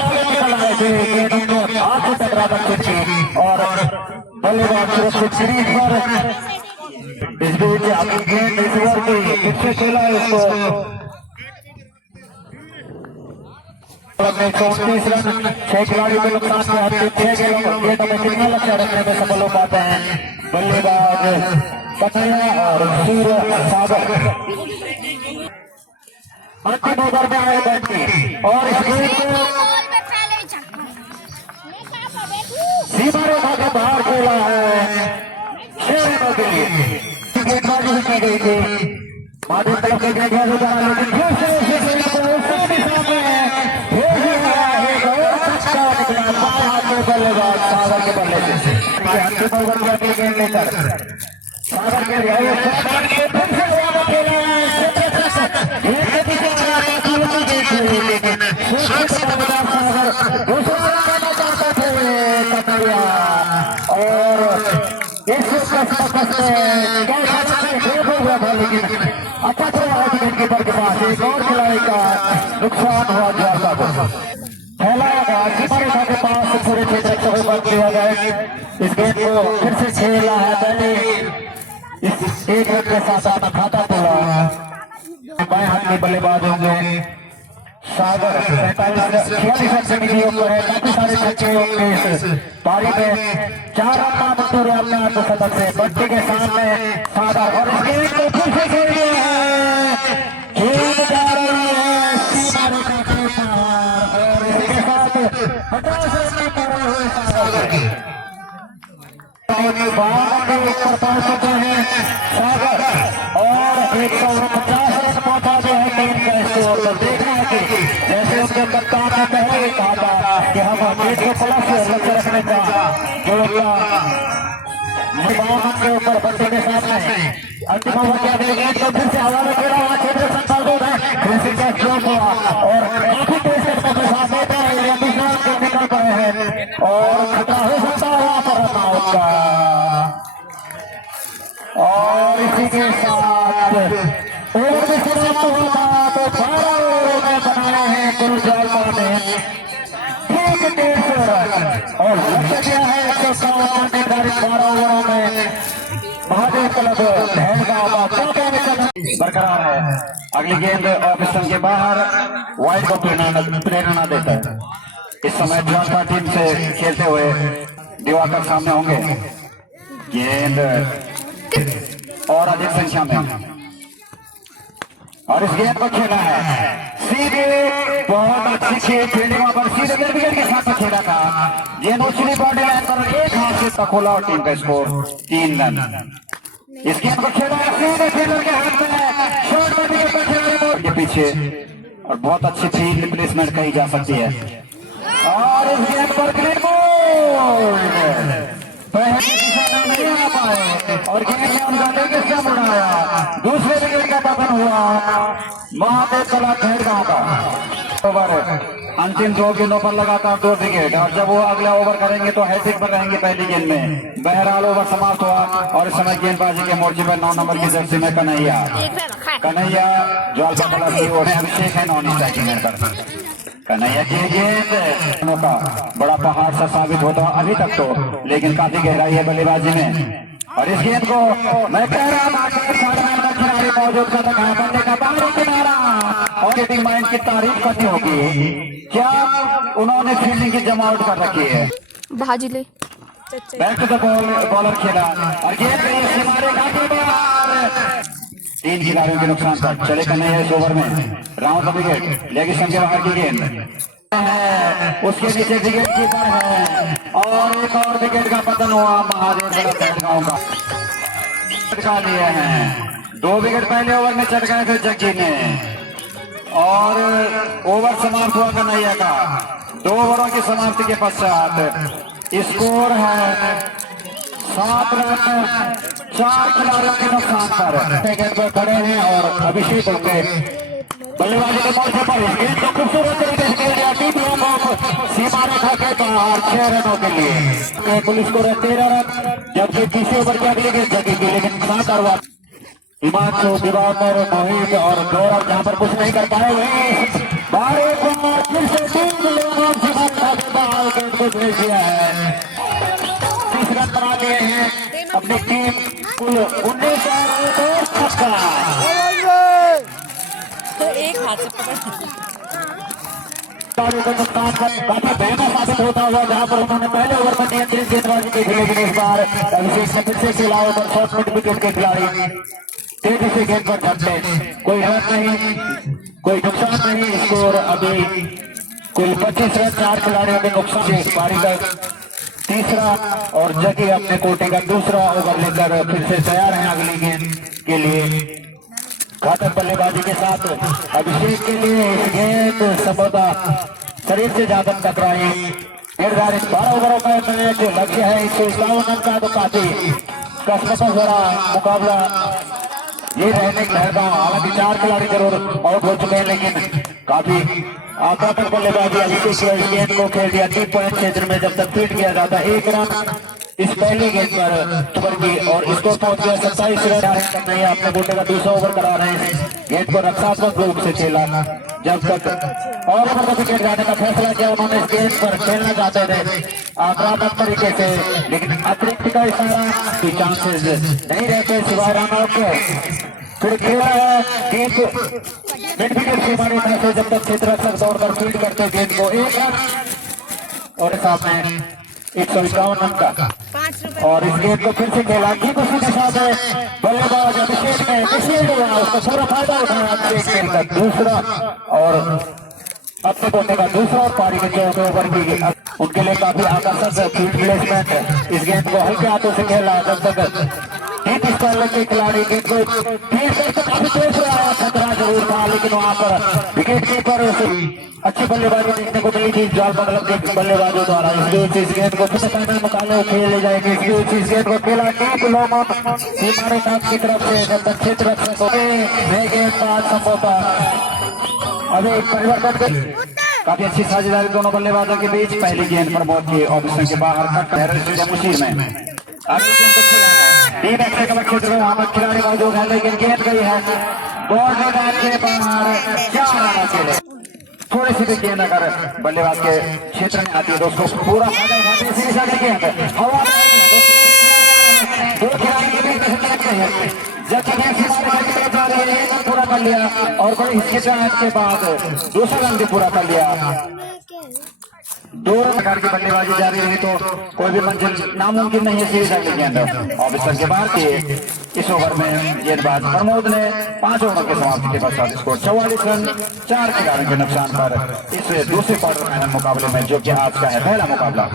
आगे गेंद हाथ से टकरा कर और बल्लेबाज सुरक्षित सीरीज पर। इस बीच अभी गेंद इस ओवर की किससे खेला इसको 129 रन, 6 खिलाड़ियों के नुकसान के हद 6 गेंदों में कितना लक्ष्य रखने में सफल हो पाते हैं बल्लेबाज कन्हैया और सूर्य सागर। अंतिम ओवर में आए बैटिंग और इस गेंद को सीमा रेखा के बाहर खेला है 6 रनों के लिए। गेंदबाजी की गई थी माधुर तरफ के गेंद बल्लेबाज ओवर के लिए फिर से ओवर खेला और लेकिन अच्छा चला विकेट कीपर के पास एक और खिलाड़ी का नुकसान हुआ ज्यादा को फैलाया गया कीपर के पास पूरे क्षेत्र को बंद किया गया। इस गेंद को फिर से खेला है पहले इस एक रन के साथ अपना खाता तोड़ा। बाएं हाथ के बल्लेबाज होंगे सागर 46 रन के ऊपर है। काफी सारे छक्के होंगे इस पारी में 4 रन का मंजूर है अपने शतक से बच्चे के सामने सागर और इस गेंद को फिर से खेल दिया है। खेल जा रही है सीमा रेखा के पार और इसके साथ 50 रन में पूरे हुए सागर के 52 के ऊपर पहुंच चुके हैं सागर और 150 रन पहुंचा दिया है टीम का स्कोर। तो देखना है कि जैसे उनके कप्तान ने पहले ही कहा था कि हम जीत को प्लस लक्ष्य रखने का जो के ऊपर बच्चे के सामने अंतिम ओवर क्या देंगे तो फिर से हवा में खेला हुआ क्षेत्र संताल है फिर से कैच ड्रॉप हुआ और काफी तेज के साथ निकल पड़े हैं और खतरा हो सकता है वहां पर रनआउट का। और इसी के साथ ओवर भी समाप्त हुआ था तो 12 ओवर में बनाए हैं कुल जालपा ने ठीक 150 रन और लक्ष्य दिया है 157 निर्धारित 12 ओवरों में। महादेव क्लब भैंसगांव बरकरार है। अगली गेंद ऑफ स्टंप के बाहर वाइड को प्रेरणा देता है। इस समय ज्वाला टीम से खेलते हुए दिवाकर सामने होंगे। गेंद और अधिक संख्या में और इस गेंद को खेला है सीधे बहुत अच्छी फील्डिंग पर सीधे विकेट के साथ खेला था। गेंद उछली बॉडी लाइन पर एक हाथ से खोला और टीम का स्कोर 3 रन। इस गेंद को खेला है सीधे फील्डर के हाथ में शॉर्ट विकेट पर खेला के पीछे और बहुत अच्छी फील्ड प्लेसमेंट कही जा सकती है। और इस गेंद पर क्लीन बोल्ड नहीं आ पाए और गेंद में उनका लेके उड़ाया। दूसरे विकेट का पतन हुआ महादेव क्लब भैंसगांव का। ओवर अंतिम 2 गेंदों पर लगातार 2 विकेट और जब वो अगला ओवर करेंगे तो हैट्रिक पर रहेंगे पहली गेंद में। बहरहाल ओवर समाप्त हुआ और इस समय गेंदबाजी के मोर्चे पर 9 नंबर की जर्सी में कन्हैया ज्वाला क्लब की ओर अभिषेक है 9 स्ट्राइकिंग पर। कन्हैया की गेंद का बड़ा पहाड़ सा साबित होता अभी तक तो, लेकिन काफी गहराई है बल्लेबाजी में। और इस गेंद को मैं कह रहा था खिलाड़ी मौजूद का बनने का बाहरी किनारा और टीम माइंड की तारीफ करनी होगी। क्या उन्होंने फील्डिंग की जमावट कर रखी है। भाजी ले बैक टू द बॉलर खेला और गेंद 3 खिलाड़ियों के नुकसान पर चले कन्हैया इस ओवर में राउंड का विकेट लेग स्टंप के बाहर की गेंद उसके नीचे विकेट कीपर है और एक और विकेट का पतन हुआ महादेव भैंसगांव का। चटका लिए हैं 2 विकेट पहले ओवर में चटकाए थे जग्गी ने और ओवर समाप्त हुआ कन्हैया का। 2 ओवरों की समाप्ति के पश्चात स्कोर है 7 रन 4 खिलाड़ियों के नुकसान पर खड़े हैं और अभिषेक होंगे बल्लेबाजी के मोर्चे पर। गेंद को खूबसूरत तरीके से खेल दिया सीमा रेखा के बाहर 6 रनों के लिए पुलिस को 13 रन जबकि तीसरे ओवर की अगली गेंद जगी थी लेकिन नुकसान हुआ। हिमांशु दिवाकर मोहित और गौरव जहां पर कुछ नहीं कर पाए हुए फिर से 3 को भेज दिया है। 30 रन बना लिए हैं अपनी टीम कुल 19 और छक्का तो एक हाथ से पकड़ काफी बेहतर साबित होता हुआ जहां पर उन्होंने पहले ओवर में नियंत्रित गेंदबाजी की थी लेकिन इस बार अभिषेक ने फिर से खेला और शॉर्ट मिड विकेट के खिलाड़ी तेजी से गेंद पर झपटे। कोई रन नहीं कोई नुकसान नहीं। स्कोर अभी कुल 25 रन 4 खिलाड़ियों के नुकसान से पारी का तीसरा और जगी अपने कोटे का दूसरा ओवर लेकर फिर से तैयार है अगली गेंद के लिए। घातक बल्लेबाजी के साथ अभिषेक के लिए इस गेंद संभवतः शरीर से ज्यादा टकराई। निर्धारित 12 ओवरों का मैच लक्ष्य है 151 रन का तो काफी कसमसा भरा मुकाबला ये रहने लहरगांव। हालांकि 4 खिलाड़ी जरूर आउट हो चुके हैं, लेकिन काफी आक्रामक बल्लेबाजी अभिषेक गेंद को खेल दिया 3 पॉइंट क्षेत्र में। जब तक फील्ड किया जाता 1 रन इस पहले गेंद पर तुबर की, और स्कोर पहुंच गया 27 रन। नहीं, अपने बूटे का दूसरा ओवर करा रहे हैं। गेंद को रक्षात्मक रूप से खेला जब तक और विकेट जाने का फैसला किया। उन्होंने इस गेंद पर खेलना चाहते थे आक्रामक तरीके से, लेकिन अतिरिक्त का इशारा की चांसेस नहीं रहते सिवाय रन आउट के। फिर खेला है गेंद मिड विकेट से हमारे तरफ से, जब तक क्षेत्र रक्षक दौड़कर फील्ड करते गेंद को 1 रन और सामने 151 रन का। और इस गेंद को फिर से खेला ठीक उसी के साथ बल्लेबाज अभिषेक ने उसका पूरा फायदा उठाया। दूसरा और अपने कोटे का दूसरा और पारी के 4 ओवर की उनके लिए काफी आकर्षक फील्ड प्लेसमेंट। इस गेंद को हल्के हाथों से खेला जब तक एक स्टाइल के खिलाड़ी गेंद को काफी तेज रहा, खतरा जरूर था, लेकिन वहां पर विकेट कीपर अच्छी बल्लेबाजी देखने को मिली थी जाल बगलम के बल्लेबाजों द्वारा। इस गेंद को फिर से मुकाबले खेले जाएंगे। इस गेंद को खेला डीप लॉन्ग ऑन सीमारे नाथ की तरफ से, जब तक क्षेत्र रक्षक गेंदबाज संभवतः अभी परिवर्तन काफी अच्छी साझेदारी दोनों बल्लेबाजों के बीच। पहली गेंद पर मौत की ऑफिसर के बाहर मुशीर में आगे गेंद को खेला है 3 एक्स्ट्रा कवर क्षेत्र में। वहां पर खिलाड़ी मौजूद है, लेकिन गेंद गई है बॉल मैदान के बाहर 4 रन अकेले। थोड़ी सी भी गेंद अगर बल्लेबाज के क्षेत्र में आती है तो उसको पूरा फायदा उठाते हैं। सीधी साधे गेंद हवा में 2 खिलाड़ी के बीच में जब तक जा रही है पूरा कर लिया, और कोई हिचकिचाहट के बाद दूसरा रन भी पूरा कर लिया। 2 प्रकार की बल्लेबाजी जारी रही तो कोई भी मंजिल नामुमकिन नहीं है। सीधी गेंद ऑफिसर के बाहर की इस ओवर में गेंदबाज प्रमोद ने 5 ओवर के समाप्ति के पश्चात स्कोर 44 रन 4 खिलाड़ियों के नुकसान पर इस दूसरे क्वार्टर फाइनल मुकाबले में, जो कि आज का है पहला मुकाबला।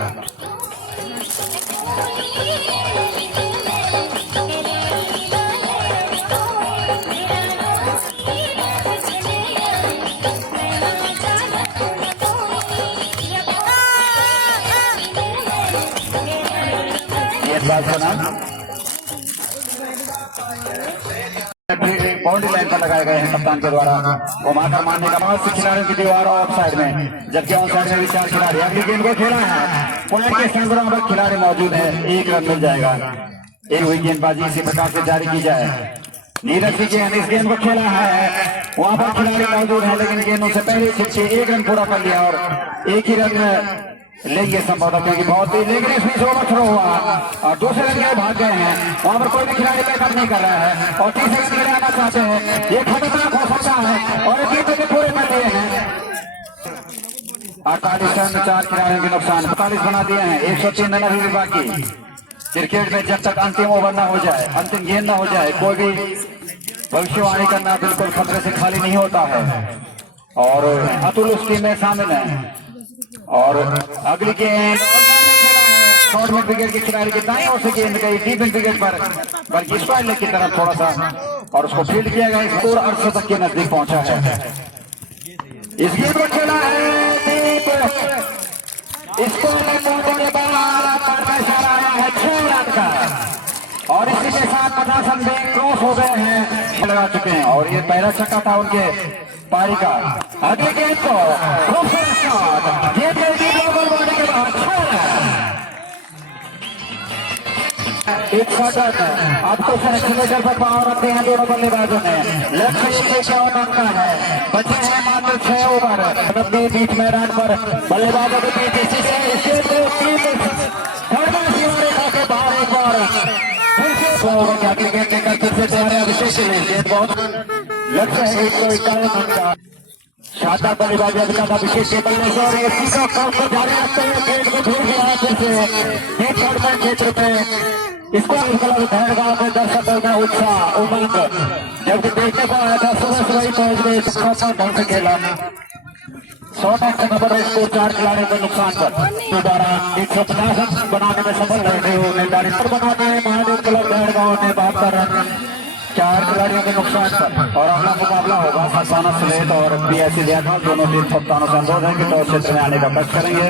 बाउंड्री लाइन पर लगाए गए हैं कप्तान के द्वारा। वो माकर मारने का बहुत से खिलाड़ियों की दीवार ऑफ साइड में, जबकि ऑन साइड में भी 4 खिलाड़ी अगली गेंद को खेला है। पॉइंट के संग बराबर खिलाड़ी मौजूद है, 1 रन मिल जाएगा। एक हुई गेंदबाजी इसी प्रकार से जारी की जाए। नीरज की गेंद इस गेंद को खेला है, वहां पर खिलाड़ी मौजूद है, लेकिन गेंदों से पहले छिपके 1 रन पूरा कर लिया और 1 ही रन लेंगे संभवतः, क्योंकि बहुत ही, लेकिन इस बीच ओवर थ्रो हुआ और दूसरे रन के भाग गए हैं। वहां पर कोई भी खिलाड़ी बैकअप नहीं कर रहा है और तीसरे रन के लिए आना चाहते हैं। ये खतरनाक हो सकता है और एक भी पूरे कर दिए हैं। 48 रन 4 खिलाड़ियों के नुकसान 45 बना दिए हैं। 103 रन अभी भी बाकी। क्रिकेट में जब तक अंतिम ओवर ना हो जाए, अंतिम गेंद ना हो जाए, कोई भी भविष्यवाणी करना बिल्कुल खतरे से खाली नहीं होता है। और अतुल उस टीम में शामिल है। और अगली गेंद शॉर्ट मिड विकेट के खिलाड़ी के दाएं ओर से गेंद गई डीप मिड विकेट पर, बल्कि स्क्वायर लेग की तरफ थोड़ा सा, और उसको फील्ड किया गया। स्कोर 68 के नजदीक पहुंचा है। इस गेंद को खेला है इसको पहुंचने के बाद इशारा आया है 6 रन का, और इसी के साथ 50 रन क्रॉस हो गए हैं, लगा चुके हैं। और ये पहला छक्का था उनके पारी का। अगले गेंद को खूबसूरत शॉट, गेंद के बाद 6 रन। एक शॉट अब तो एक्सीलेटर पर पावर रखते हैं दोनों बल्लेबाजों ने। लक्ष्य 51 रन का है, बचे हैं मात्र 6 ओवर। अपने बीच मैदान पर बल्लेबाजों के बीच इसी से बाहर एक बार क्रिकेट लेकर फिर से तैयार है अभिषेक। बहुत लक्ष्य है 151 रन का। शानदार बल्लेबाजी अभिषेक के बल्ले से, और इसी का कॉल को जारी रखते हुए गेंद को छोड़ दिया है फिर से क्षेत्र में। इसको गाँव में दर्शकों का उत्साह उमंग जब देखने को आया था, सुबह ही पहुंच गए ढंग से खेला। 100 रन नंबर स्कोर 4 खिलाड़ियों के नुकसान पर द्वारा 150 रन बनाने में सफल रहे थे। निर्धारित बनाने महादेव क्लब गाँव ने 72 रन 4 खिलाड़ियों के नुकसान पर और अगला मुकाबला होगा फरसाना स्लेट और पीएससी लियाकत। दोनों टीम कप्तानों से अनुरोध है कि टॉस क्षेत्र में आने का कष्ट करेंगे।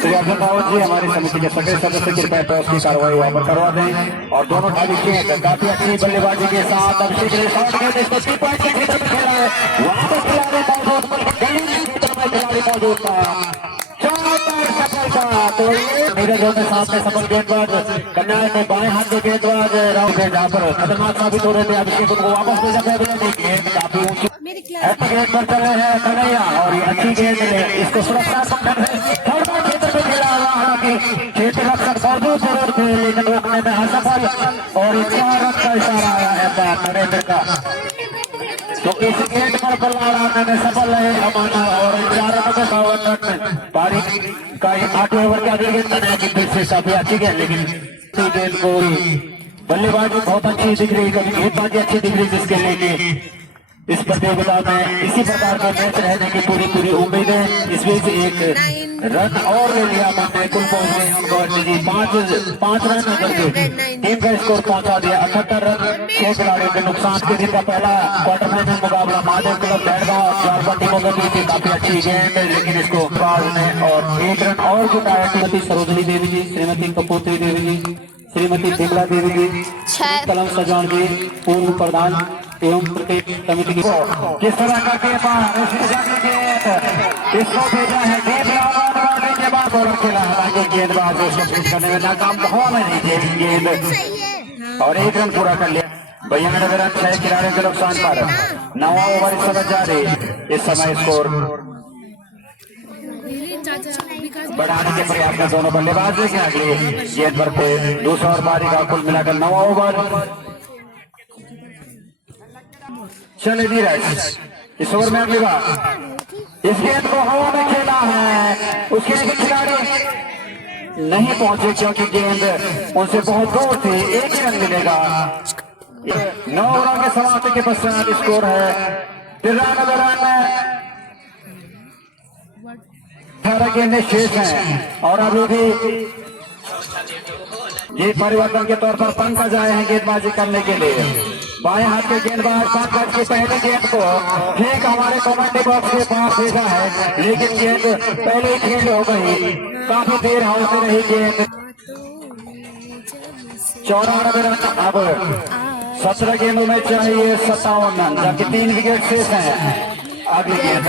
श्री अर्जुन रावत जी हमारी समिति के सभी सदस्य कृपया टॉस की कार्रवाई वहां पर करवा दें। और दोनों टीम काफी अच्छी बल्लेबाजी के साथ अभिषेक ने शॉट किया जिसको 3 पॉइंट के क्षेत्र में खेला है। वहां पर खिलाड़ी मौजूद खिलाड़ी मौजूद था सफलता। तो नीरज होने साथ में सफल गेंदबाज कन्या के बाएं हाथ के गेंदबाज राहुल के जहाँ पर खतरनाक साबित हो रहे थे। अभिषेक उनको वापस भेजा गया। गेंद काफी ऊंची गेंद पर चल रहे हैं कन्हैया और ये अच्छी गेंद इसको सुरक्षा क्षेत्र में खेला हुआ। हालांकि क्षेत्र रक्षक मौजूद जरूर थे लेकिन रोकने में असफल और 4 रन का इशारा आया है नरेंद्र का। तो इस गेंद पर बल्ला लगाने में सफल रहे अमाना और 4 रनों के 52 रन पारी का 8वें ओवर के अगले गेंद बनाया कि फिर से काफी अच्छी गेंद लेकिन गेंद को बल्लेबाजी बहुत अच्छी दिख रही कभी गेंदबाजी अच्छी दिख रही जिसके लिए इस प्रतियोगिता में इसी प्रकार के मैच रहने की पूरी उम्मीद है। इस बीच एक रन और ले लिया मैंने कुल पहुंच गए हम गौर जी 5 रन करके टीम का स्कोर पहुंचा दिया 78 रन। 6 खिलाड़ियों के नुकसान के दिन का पहला क्वार्टर फाइनल मुकाबला महादेव क्लब बैठगांव 4 टीमों के बीच काफी अच्छी गेंद लेकिन इसको बाज ने और 1 रन और जुटाया। श्रीमती सरोजनी देवी जी, श्रीमती कपूरती देवी जी, श्रीमती बिमला देवी जी, कलम सजान जी पूर्व प्रधान एवं प्रत्येक समिति की किस तरह का इसको भेजा है के बाद और खेला हालांकि गेंदबाज करने में नाकाम हुआ में नहीं थे गेंद और 1 रन पूरा कर लिया। 92 रन 6 खिलाड़ियों के नुकसान पर 9वां ओवर इस समय जारी। इस समय स्कोर बढ़ाने के प्रयास में दोनों बल्लेबाज लेकिन अगले गेंद पर थे। दूसरा और पारी का कुल मिलाकर 9वां ओवर। चले नीरज इस ओवर में अगली बार इस गेंद को हवा में खेला है उसके लिए खिलाड़ी नहीं पहुंचे क्योंकि गेंद उनसे बहुत दूर थी। 1 ही रन मिलेगा। 9 ओवरों के समाप्ति के पश्चात स्कोर है 93 रन। 18 गेंदें शेष हैं और अभी भी ये परिवर्तन के तौर पर पंकज आए हैं गेंदबाजी करने के लिए। बाएं हाथ के गेंदबाज पंकज की पहली गेंद को ठीक हमारे कमेंट्री बॉक्स के पास भेजा है लेकिन गेंद पहले ही खेल हो गई। काफी देर होती रही गेंद। 94 रन। अब 17 गेंदों में चाहिए 57 रन जबकि 3 विकेट शेष हैं। अगली गेंद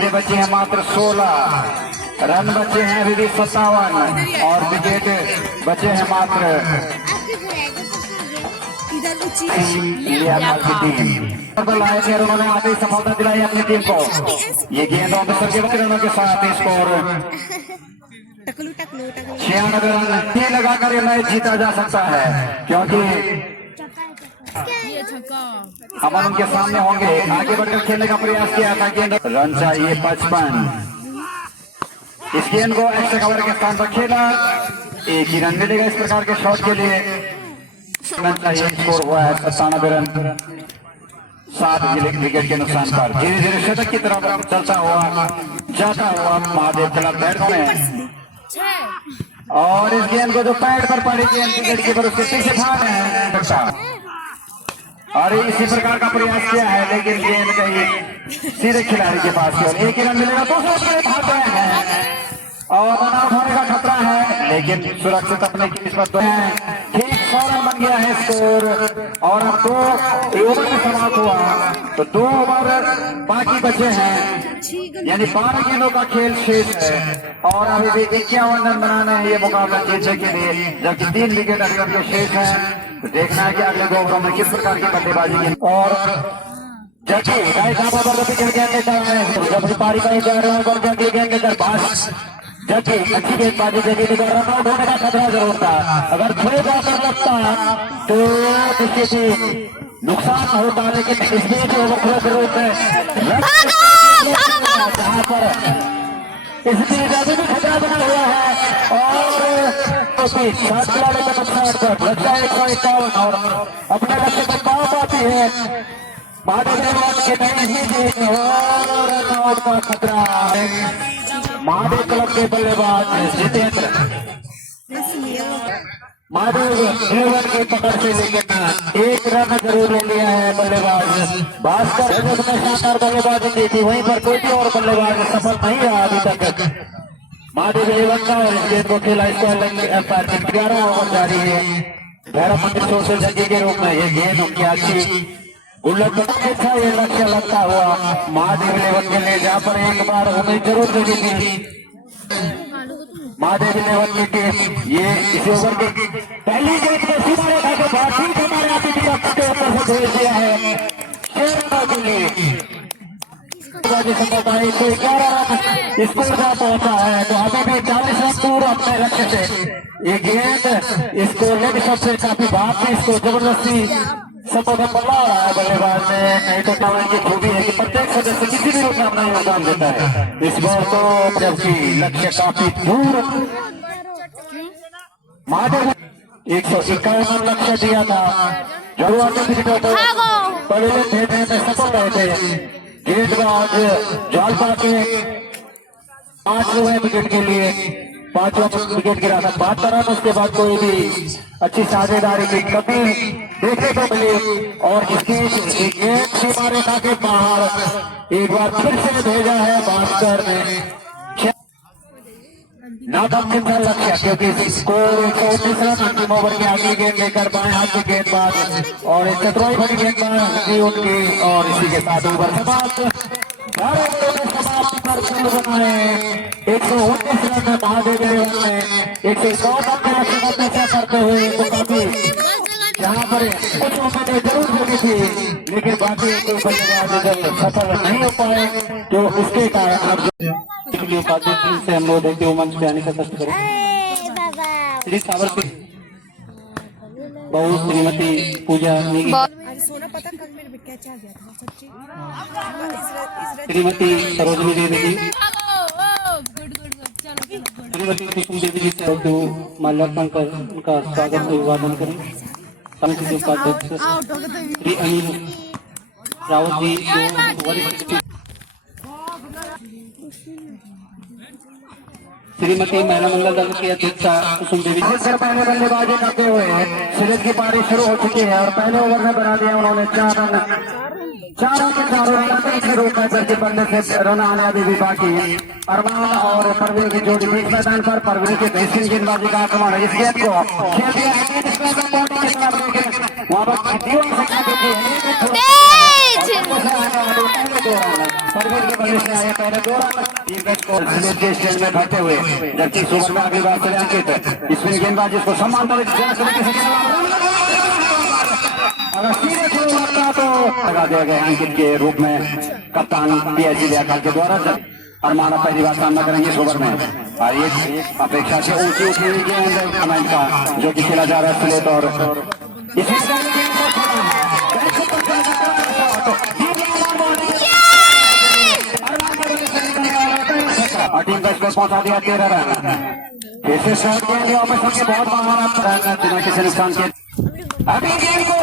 ये बचे हैं मात्र 16 रन बचे हैं अभी भी 57 और विकेट बचे हैं मात्र लाए थे और उन्होंने आते ही सफलता दिलाई अपनी टीम को। ये गेंद ऑफिसर के 32 रनों के साथ स्कोर 96 रन ये लगाकर ये मैच जीता जा सकता है क्योंकि हम उनके सामने होंगे। आगे बढ़कर खेलने का प्रयास किया था गेंद रन चाहिए 55। इस गेंद को एक्स्ट्रा कवर के स्थान पर खेला 1 ही रन मिलेगा इस प्रकार के शॉट के लिए। रन चाहिए स्कोर हुआ है 97 रन 7 विकेट के नुकसान पर। धीरे धीरे शतक की तरफ चलता हुआ जाता हुआ महादेव क्लब बैठगांव में और इस गेंद को जो पैड पर पड़ी गेंद विकेट कीपर उसके पीछे भाग रहे हैं और इसी प्रकार का प्रयास किया है लेकिन गेंद कहीं सीधे खिलाड़ी के पास केवल 1 ही रन मिलेगा। दूसरे भाग गए हैं और रन आउट होने का खतरा है लेकिन सुरक्षित अपने किस्मत ठीक 100 रन बन गया है स्कोर और अब 2 ओवर में समाप्त हुआ तो 2 ओवर बाकी बचे हैं यानी 12 गेंदों का खेल शेष है और अभी भी 51 रन बनाना है ये मुकाबला जीतने के लिए जबकि 3 विकेट अभी के शेष है। देखना है कि अगले 2 ओवरों में किस प्रकार की बल्लेबाजी और जबकि पारी का 11 ओवर जबकि गेंद लेकर पास जबकि अच्छी गेंदबाजी जबकि रन आउट होने का खतरा जरूर था। अगर थोड़ा जाकर लगता तो किसी नुकसान होता लेकिन इस बीच ओवर जरूरत है जहाँ पर इस बीच अभी भी खतरा बना हुआ है और 7 खिलाड़ियों के नुकसान पर लगता है 151 और अपने लक्ष्य को पाओ पाती है महादेव का खतरा। महादेव क्लब के बल्लेबाज जितेंद्र महादेव जीवन की पकड़ से लेकर एक रन जरूर ले लिया है बल्लेबाज भास्कर। शानदार बल्लेबाजी दी थी, वहीं पर कोई और बल्लेबाज सफल नहीं रहा अभी तक। महादेव इलेवन का और इस गेंद को खेला स्क्वायर 11 ओवर जारी है। भैरव मंदिर सोशल जंगी के रूप में ये गेंद क्या अच्छी गुल्लक था, ये लक्ष्य लगता हुआ महादेव इलेवन के लिए, जहाँ पर एक बार उम्मीद जरूर देनी थी महादेव इलेवन की टीम। ये इस ओवर की पहली गेंद में सीधा रेखा के बाद ठीक हमारे अतिथि पक्ष के ऊपर से भेज दिया है 6 रनों के लिए। तो 11 रन स्कोर पर पहुंचा है, तो अभी भी 40 रन दूर अपने लक्ष्य से। ये गेंद इसको लेग सबसे काफी बात में इसको जबरदस्ती संबोधन बदला रहा है बल्लेबाज ने। नहीं तो टूर्नामेंट की खूबी है कि प्रत्येक सदस्य किसी भी रूप में अपना योगदान देता है। इस बार तो जबकि लक्ष्य काफी दूर, महादेव 151 लक्ष्य दिया था, जरूरत विकेटों को पहले फेंकने में सफल रहे थे। गेंदबाज जालपा के 5 हुए विकेट के लिए, 5वां विकेट गिरा था 72 रन। उसके बाद कोई भी अच्छी साझेदारी की कमी देखने को मिली और इसकी सीमा रेखा के बाहर एक बार फिर से भेजा है भास्कर ने। नाकाम लक्ष्य, क्योंकि स्कोर 119 रन अंतिम ओवर की आखिरी गेंद लेकर बाएं हाथ की गेंदबाज और चतुराई भरी गेंदबाज उनकी, और इसी के साथ ओवर समाप्त। 119 रन महादेव इलेवन में 101 रन के लक्ष्य का पीछा करते हुए, तो काफी यहाँ पर कुछ उम्मीदें जरूर होनी थी, लेकिन बाकी कोई बल्लेबाज जब सफल नहीं हो पाए, तो उसके कारण अब से हम लोग देखते हो मंच पे आने का कष्ट करें। श्री सावर बहु श्रीमती पूजा सोना पता कल मेरे बेटे क्या चाह गया था सच्ची। श्रीमती सरोजनी देवी जी, श्रीमती कुसुम देवी जी से माल्यार्पण कर उनका स्वागत अभिवादन करें। समिति के उपाध्यक्ष श्री अनिल रावत जी जो वरिष्ठ, श्रीमती महिला मंगल दल की अध्यक्षा कुसुम देवी जी। पहले बल्लेबाजी करते हुए सीरीज की पारी शुरू हो चुकी है और पहले ओवर में बना दिया उन्होंने 4 रन। चारों के रूप में बनने से रन आने अभी भी बाकी है। अरमान और परवीन की जोड़ी बीच मैदान पर, परवीन की बेहतरीन गेंदबाजी का आक्रमण है। इस गेंद को खेल दिया है वहाँ पर परवीन के बल्ले से आए पहले 2 रन के स्टेज में भरते हुए, जबकि इस ओवर में अगली बार से अंकित इसमें गेंदबाजी को सम्मान अगर सीधे शुरू लगता तो लगा दिया गया अंकित के रूप में कप्तान पीएचडी व्याखाल के द्वारा। अरमान पहली बार सामना करेंगे इस ओवर में, और ये अपेक्षा से ऊंची उठी हुई गेंद कमेंट का जो कि खेला जा रहा है स्लेट, और टीम का स्कोर पहुंचा दिया 13 रन। ऐसे शॉट गेंद वापस के बहुत महान बिना किसी नुकसान के अभी गेंद को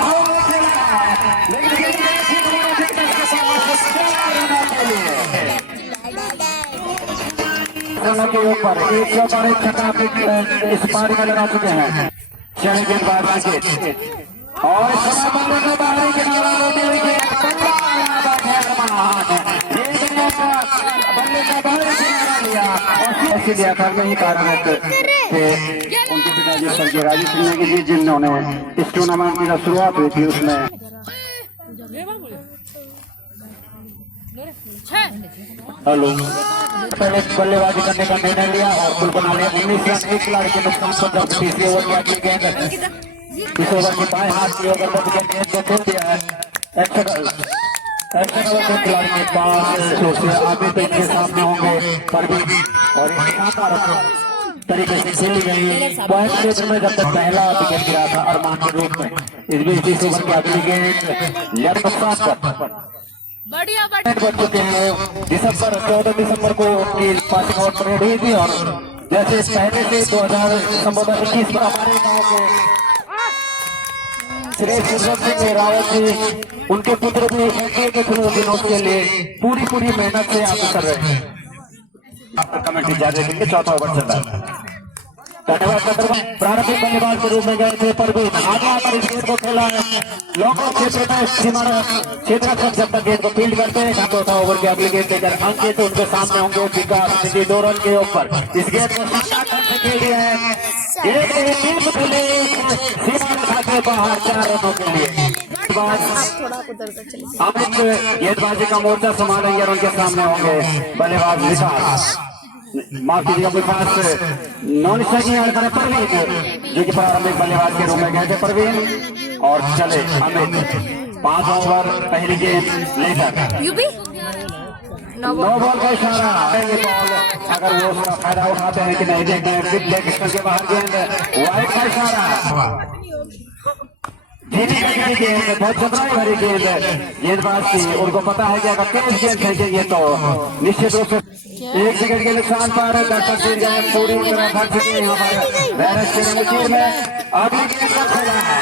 के ऊपर 112 छक्का इस पारी में लगा चुके हैं छह गेंदबाज और इसीलिए आखिर में ही कारण है कि उनके पिताजी स्वर्गीय राजीव सिंह नेगी जी जिन्होंने इस टूर्नामेंट की जब शुरुआत हुई थी उसमें हेलो पहले बल्लेबाजी करने का निर्णय लिया और कुल बना लिया 19 रन 1 खिलाड़ी के नुकसान पर। जब तीसरे ओवर की अगली गेंद इस ओवर के बाएं हाथ की ओवर पर गेंद को खेल दिया है खिलाड़ी के पास आगे तो इनके सामने होंगे परवीन और तरीके से खेली गई पॉइंट क्षेत्र में जब तक पहला विकेट गिरा था अरमान के रूप में। इस बीच इस ओवर की अगली गेंद लेग नुकसान पर बढ़िया बच चुके हैं। 14 दिसंबर को उनकी पासिंग आउट परेड हुई थी और जैसे पहले से 2021 में हमारे गाँव के श्री सिंह रावत जी उनके पुत्र भी एनडीए के थ्रू विनोद के लिए पूरी मेहनत से आगे कर रहे हैं। आपका कमेंट जारी रखेंगे। चौथा ओवर चल रहा है। धन्यवाद छत्रपति। प्रारंभिक बल्लेबाज के रूप में गए थे परवीन, आगे आकर इस गेंद को खेला है लॉकआउट क्षेत्र में सीमा क्षेत्र तक। जब तक गेंद को फील्ड करते हैं चौथा ओवर के अगली गेंद लेकर अंकित तो उनके सामने होंगे विकास निधि 2 रन के ऊपर। इस गेंद को खेल दिया है एक सीमा के बाहर 4 रनों के लिए। अमित गेंदबाजी का मोर्चा संभालेंगे और उनके सामने होंगे बल्लेबाज विकास, माफ कीजिएगा विकास नॉन स्ट्राइकिंग परवीन जो कि प्रारंभिक बल्लेबाज के रूप में गए थे परवीन। और चले अमित 5 ओवर पहली गेंद लेकर नो बॉल का इशारा। ये बॉल अगर वो उसका फायदा उठाते हैं कि नहीं देखते हैं लेग स्टंप के बाहर गेंद वाइड का इशारा। जीती गेंद बहुत चतुराई भरी गेंद गेंदबाज की, उनको पता है कि अगर तेज गेंद फेंकेंगे तो निश्चित रूप से 1 विकेट के नुकसान पर दर्शक जीत गए पूरी तरह भर चुके हैं। यहाँ पर बैरस के मुचीर में अगली गेंद का खेला है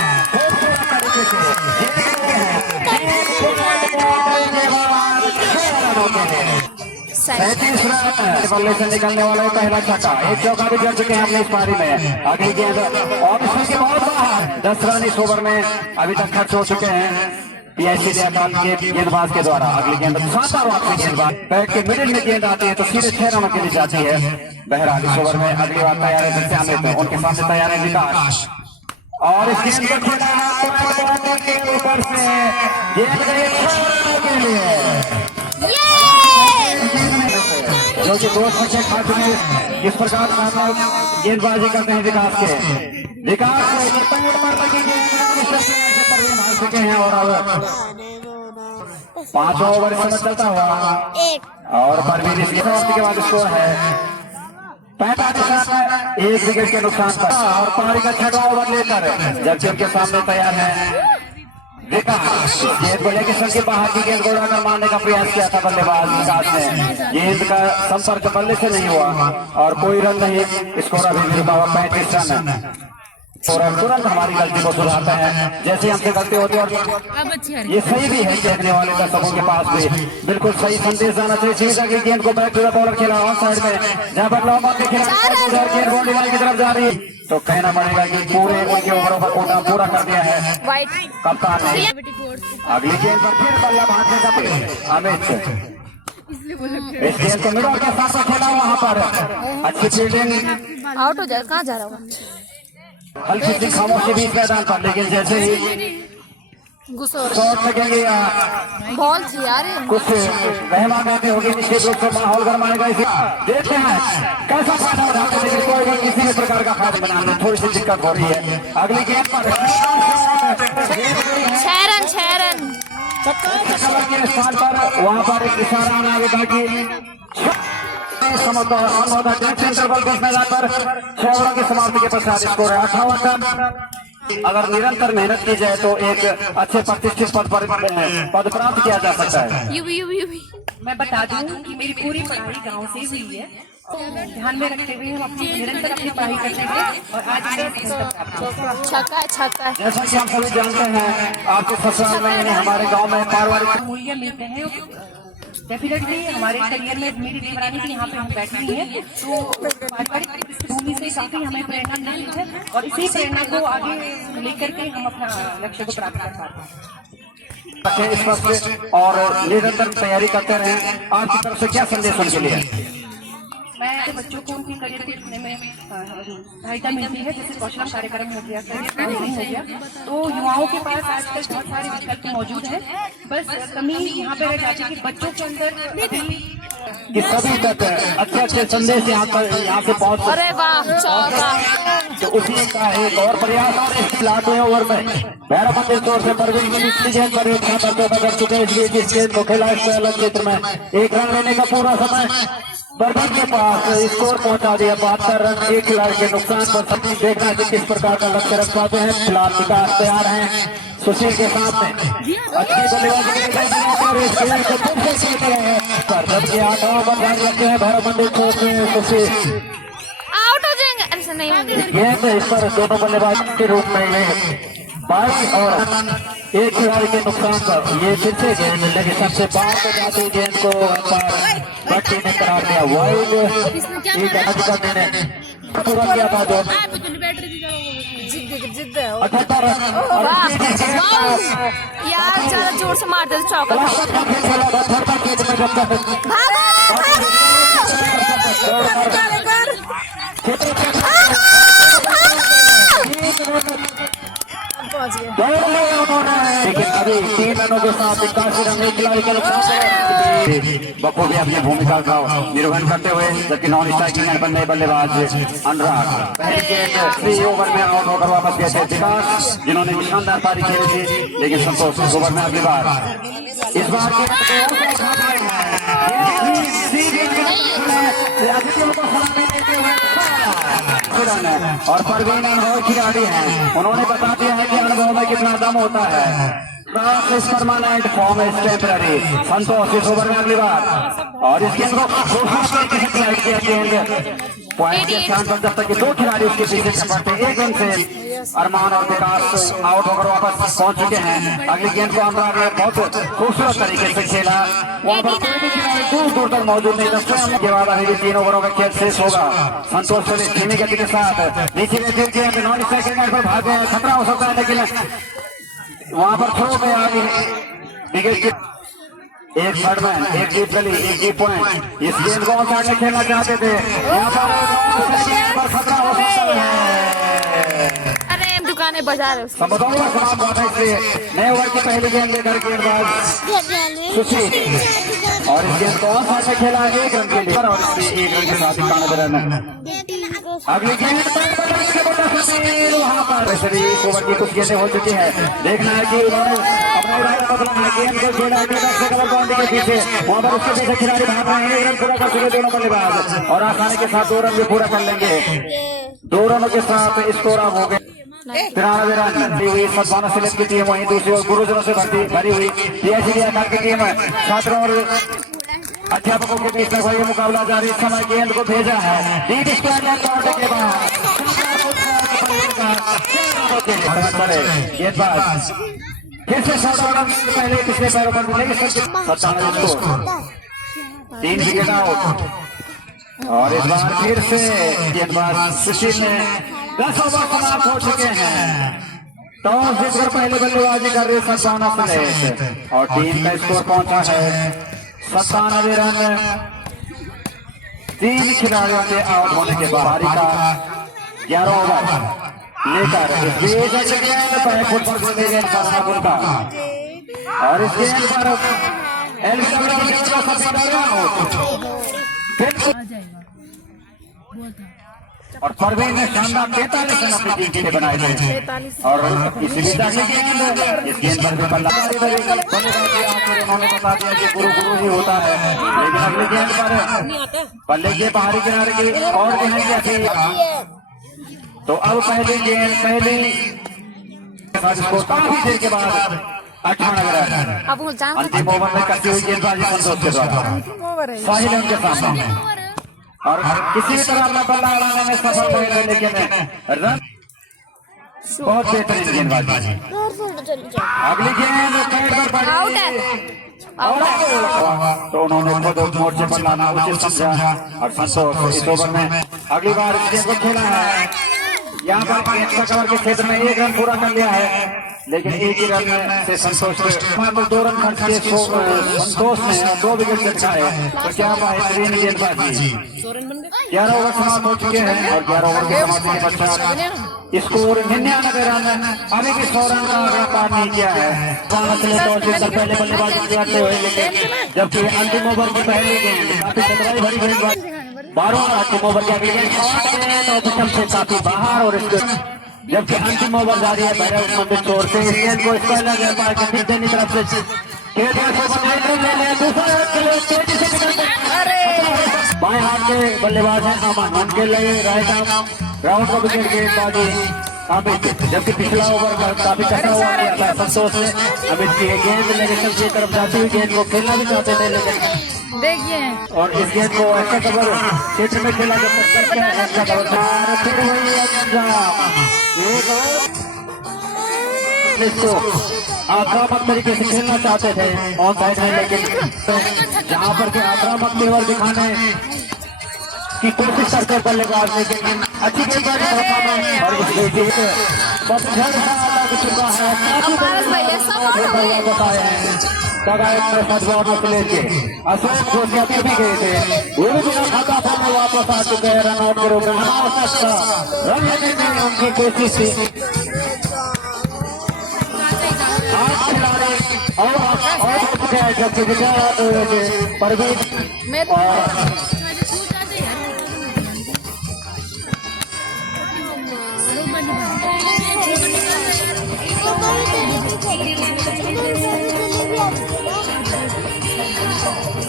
बल्ले से निकलने वाला है पहला छक्का। एक चौका भी जड़ चुके हैं हमने इस पारी में। अगली गेंद और इसके बहुत बाहर 10 रन इस ओवर में अभी तक खर्च हो चुके हैं पीआईसी के गेंदबाज के द्वारा। अगली गेंद शानदार वापसी गेंदबाज बैट के मिडिल में गेंद आती है तो सीधे 6 रनों के लिए जाती है। बहरहाल इस ओवर में अगली बार तैयार है सत्यामित में, उनके सामने तैयार है विकास और इस गेंद को खेला के ऊपर से गेंद गई 6 रनों के लिए जो कि 2 छक्के खा चुके। इस प्रकार गेंदबाजी करते हैं विकास के हार चुके हैं और अब 5 ओवर समय चलता हुआ और परवीन इसकी समाप्ति के बाद स्कोर है 45 रन 1 विकेट के नुकसान पर। और पारी का 6वां ओवर लेकर जबकि उनके सामने तैयार है विकास। गेंद को लेकर सर के बाहर की गेंद को उड़ाकर मारने का प्रयास किया था बल्लेबाज विकास ने। गेंद का संपर्क बल्ले से नहीं हुआ और कोई रन नहीं। स्कोर अभी रुका हुआ 35 रन और तुरंत हमारी गलती को सुधारते हैं जैसे हमसे गलती होती है। और ये सही भी है देखने वाले दर्शकों के पास भी बिल्कुल सही संदेश जाना चाहिए। सीधा की गेंद को बैक टू द बॉलर खेला ऑन साइड में जहाँ पर लॉन्ग के खिलाफ गेंद बाउंड्री लाइन की तरफ जा रही तो कहना पड़ेगा कि पूरे उनके ओवरों का कोटा पूरा कर दिया है कप्तान ने। अगली गेंद पर फिर बल्ला भागने का अमित इस गेंद को मिडल के साथ खेला वहाँ पर अच्छी फील्डिंग आउट हो जाए। कहाँ जा रहा हूँ हल्की सी खामोशी बीच मैदान पर, लेकिन जैसे ही शॉट लगेंगे या बॉल थी यार कुछ मेहमान आते होंगे निश्चित रूप से माहौल गर्माएगा। इसे देखते हैं कैसा फायदा उठाते, लेकिन कोई भी किसी भी प्रकार का फायदा बनाने में थोड़ी सी दिक्कत हो रही है। अगली गेंद पर 6 रन के स्थान पर वहाँ पर एक इशारा आगे बाकी इंटरवल के मैदान पर 6 ओवर की समाप्ति के पश्चात स्कोर है 58 रन। अगर निरंतर मेहनत की जाए तो एक अच्छे प्रतिष्ठित पद प्राप्त किया जा सकता है। मैं बता दूं कि मेरी पूरी पढ़ाई गांव से हुई है, ध्यान में रखते हुए हम अपनी निरंतर अपनी पढ़ाई करते हैं और आज छक्का जैसा कि हम सभी जानते हैं आपके ससुराल में हमारे गाँव में पारिवारिक मूल्य मिलते हैं। डेफिनेटली हमारे करियर में मेरी देवरानी की यहाँ पे हम बैठी हुई है तो पारिवारिक पृष्ठभूमि से काफी हमें प्रेरणा मिली है और इसी प्रेरणा को आगे लेकर के हम अपना लक्ष्य को प्राप्त कर पाते हैं। स्पष्ट और निरंतर तैयारी करते रहे। आपकी तरफ से क्या संदेश उनके लिए? मैं बच्चों को उनके करियर को चुनने में सहायता मिलती है, जैसे कौशल कार्यक्रम हो गया, करियर काउंसलिंग हो गया, तो युवाओं के पास आजकल बहुत सारे विकल्प मौजूद हैं। बस कमी यहाँ पे रह जाती है कि बच्चों के अंदर कि सभी तक अच्छे संदेश यहाँ से पहुँच तो उसी का एक और प्रयास और इस लाखों ओवर में भैरवंदी तौर से परवीन की निचली गेंद पर कर चुके हैं। इसलिए जिस गेंद को खेला इस अलग क्षेत्र में 1 रन लेने का पूरा समय परवीन के पास स्कोर पहुंचा दिया 72 रन 1 खिलाड़ी के नुकसान पर। देखना है किस प्रकार का लक्ष्य रख पाते हैं। फिलहाल विकास तैयार हैं सुशील के सामने अच्छी जबकि 8 ओवर ध्यान रखते हैं भैरवंदी तौर से सुशील आउट हो जाएंगे। ऐसा नहीं होंगे गेंद इस पर दोनों बल्लेबाज के रूप में 22 और 1 खिलाड़ी के नुकसान पर ये फिर से गेंद लेकिन सबसे बाहर को जाती गेंद को भट्टी ने करार दिया वाइड। एक आज का निर्णय पूरा किया था जो जिद्द है 78 यार ज्यादा जोर से मार दे चौका। पहुंच गए। लेकिन अभी 3 रनों के साथ 81 रन बखूबी अपनी भूमिका का निर्वहन करते हुए, जबकि नॉन स्ट्राइकिंग एंड बल्ले बल्लेबाज अनुराग पहले गेंद 3 ओवर में आउट होकर वापस गए थे विकास, जिन्होंने शानदार पारी खेली थी। लेकिन संतोष ओवर में अगली बार इस बार और परवीन अनुभव खिलाड़ी हैं, उन्होंने बता दिया है कि अनुभव में कितना दम होता है। Permanent form is temporary. Santosh इस ओवर में अगली बार और इस गेंद को पॉइंट के स्थान पर जब तक 2 खिलाड़ी उसके पीछे चपटते, एक गेंद से अरमान और विकास आउट होकर वापस पहुंच चुके हैं। अगली गेंद को अनुराग ने बहुत खूबसूरत तरीके से खेला, वहां पर कोई भी खिलाड़ी दूर दूर तक मौजूद नहीं था। स्वयं के बाद अभी 3 ओवरों का खेल शेष होगा। संतोष पुलिस धीमी गति के साथ नीचे नॉन स्ट्राइकिंग पर भाग गए, खतरा हो सकता है, लेकिन वहां पर थ्रो में आगे विकेट की एक थर्डमैन, एक डीप गली, एक डीप पॉइंट। इस गेंद को ऑन में खेलना चाहते थे, यहाँ पर खतरा हो सकता है। अरे दुकानें बजा रहे उसको। समाप्त हुआ था, इसलिए नए ओवर की पहली गेंद लेकर गेंदबाज सुशील और इस गेंद को ऑन में खेला 1 रन के लिए और 1 रन के साथ 91 रन। अगली गेंद वहां पर इस ओवर की कुछ गेंदें हो चुकी है। देखना है कि उन्होंने अपना इरादा बदला है, गेंद को खेला कवर बाउंड्री के पीछे, वहां पर उसके पीछे खिलाड़ी भाग रहे हैं। 1 रन पूरा कर चुके दोनों बल्लेबाज और आसानी के साथ 2 रन भी पूरा कर लेंगे। 2 रनों के साथ स्कोर अप हो गए 93 रन। सद्भावना सिलेक्ट की टीम वहीं दूसरी ओर गुरुजनों से भरी हुई पीएचडी अकाल की टीम छात्रों और अध्यापकों के बीच में वही मुकाबला जारी। इस समय गेंद को भेजा है डीप स्क्वायर के बाद गेंदबाज फिर से 17 रन पहले पिछले पैरों पर मिलेगी 3 विकेट आउट और इस बार फिर से गेंदबाज सुशील ने 10 ओवर समाप्त हो चुके हैं। टॉस जीतकर पहले बल्लेबाजी कर रही सद्भावना सिलेक्ट और टीम का स्कोर पहुंचा है 97 रन। 3 खिलाड़ियों के आउट होने के बाद पारी का 11 ओवर लेकर इस बीच फुट पर और इस गेंद पर और परवीन ने शानदार 43 रन अपनी टीम के लिए बनाए थे और इसी बीच अगली गेंद इस गेंद पर भी बल्ला उन्होंने बता दिया कि गुरु ही होता है, लेकिन अगली गेंद पर बल्ले के बाहरी किनारे की और गेंद तो अब पहली गेंद काफी देर के बाद 98 रन। अंतिम ओवर में करती हुई गेंदबाजी संतोष के द्वारा साहिल उनके सामने और किसी भी तरह अपना बल्ला उड़ाने में सफल रहे, लेकिन रन बहुत बेहतरीन गेंदबाजी। अगली गेंद तो उन्होंने खुद मोर्चे पर लाना उचित समझा और संतोष इस ओवर में अगली बार इस गेंद को खेला है। यहाँ पर कवर के क्षेत्र में 1 रन पूरा कर लिया है, लेकिन 1 ही रन से संतोष 2 रन खर्च किए संतोष ने 2 विकेट चटकाए। तो क्या बेहतरीन गेंदबाजी। 11 ओवर समाप्त हो चुके हैं और 11 ओवर के समाप्ति के पश्चात स्कोर 99 रन। अभी भी 100 रन का आंकड़ा पार नहीं किया है पहले बल्लेबाजी करते हुए, लेकिन जबकि अंतिम ओवर की पहली गेंद काफी चतुराई भरी गेंदबाजी 12वां अंतिम ओवर की अगली गेंद से काफी बाहर और इसके जबकि अंतिम ओवर जारी है भैरव मंदिर छोर से इस गेंद को स्पेलर गेंदबाज के पीछे तरफ से बाएं हाथ के बल्लेबाज हैं अमन, उनके लिए राइट आर्म राउंड का विकेट गेंदबाजी अमित, जबकि पिछला ओवर काफी कटा हुआ था संतोष ने अमित की गेंद लेकिन की तरफ जाती हुई गेंद को खेलना भी चाहते थे, लेकिन देखिए और इस गेंद को अच्छा कवर क्षेत्र में खेला जा सकता है। इसको आक्रामक तरीके से खेलना चाहते थे ऑन साइड में, लेकिन जहां पर के आक्रामक तेवर दिखाने की कोशिश करते बल्लेबाज, लेकिन अच्छी गेंदबाजी और पतझड़ सा लग चुका है। सदभावना से लेके अशोक जोशिया भी गए थे, वो भी बिना खाता था वापस आ चुके हैं रन आउट के रूप में। रन लेने में उनकी कोशिश थी। परवीन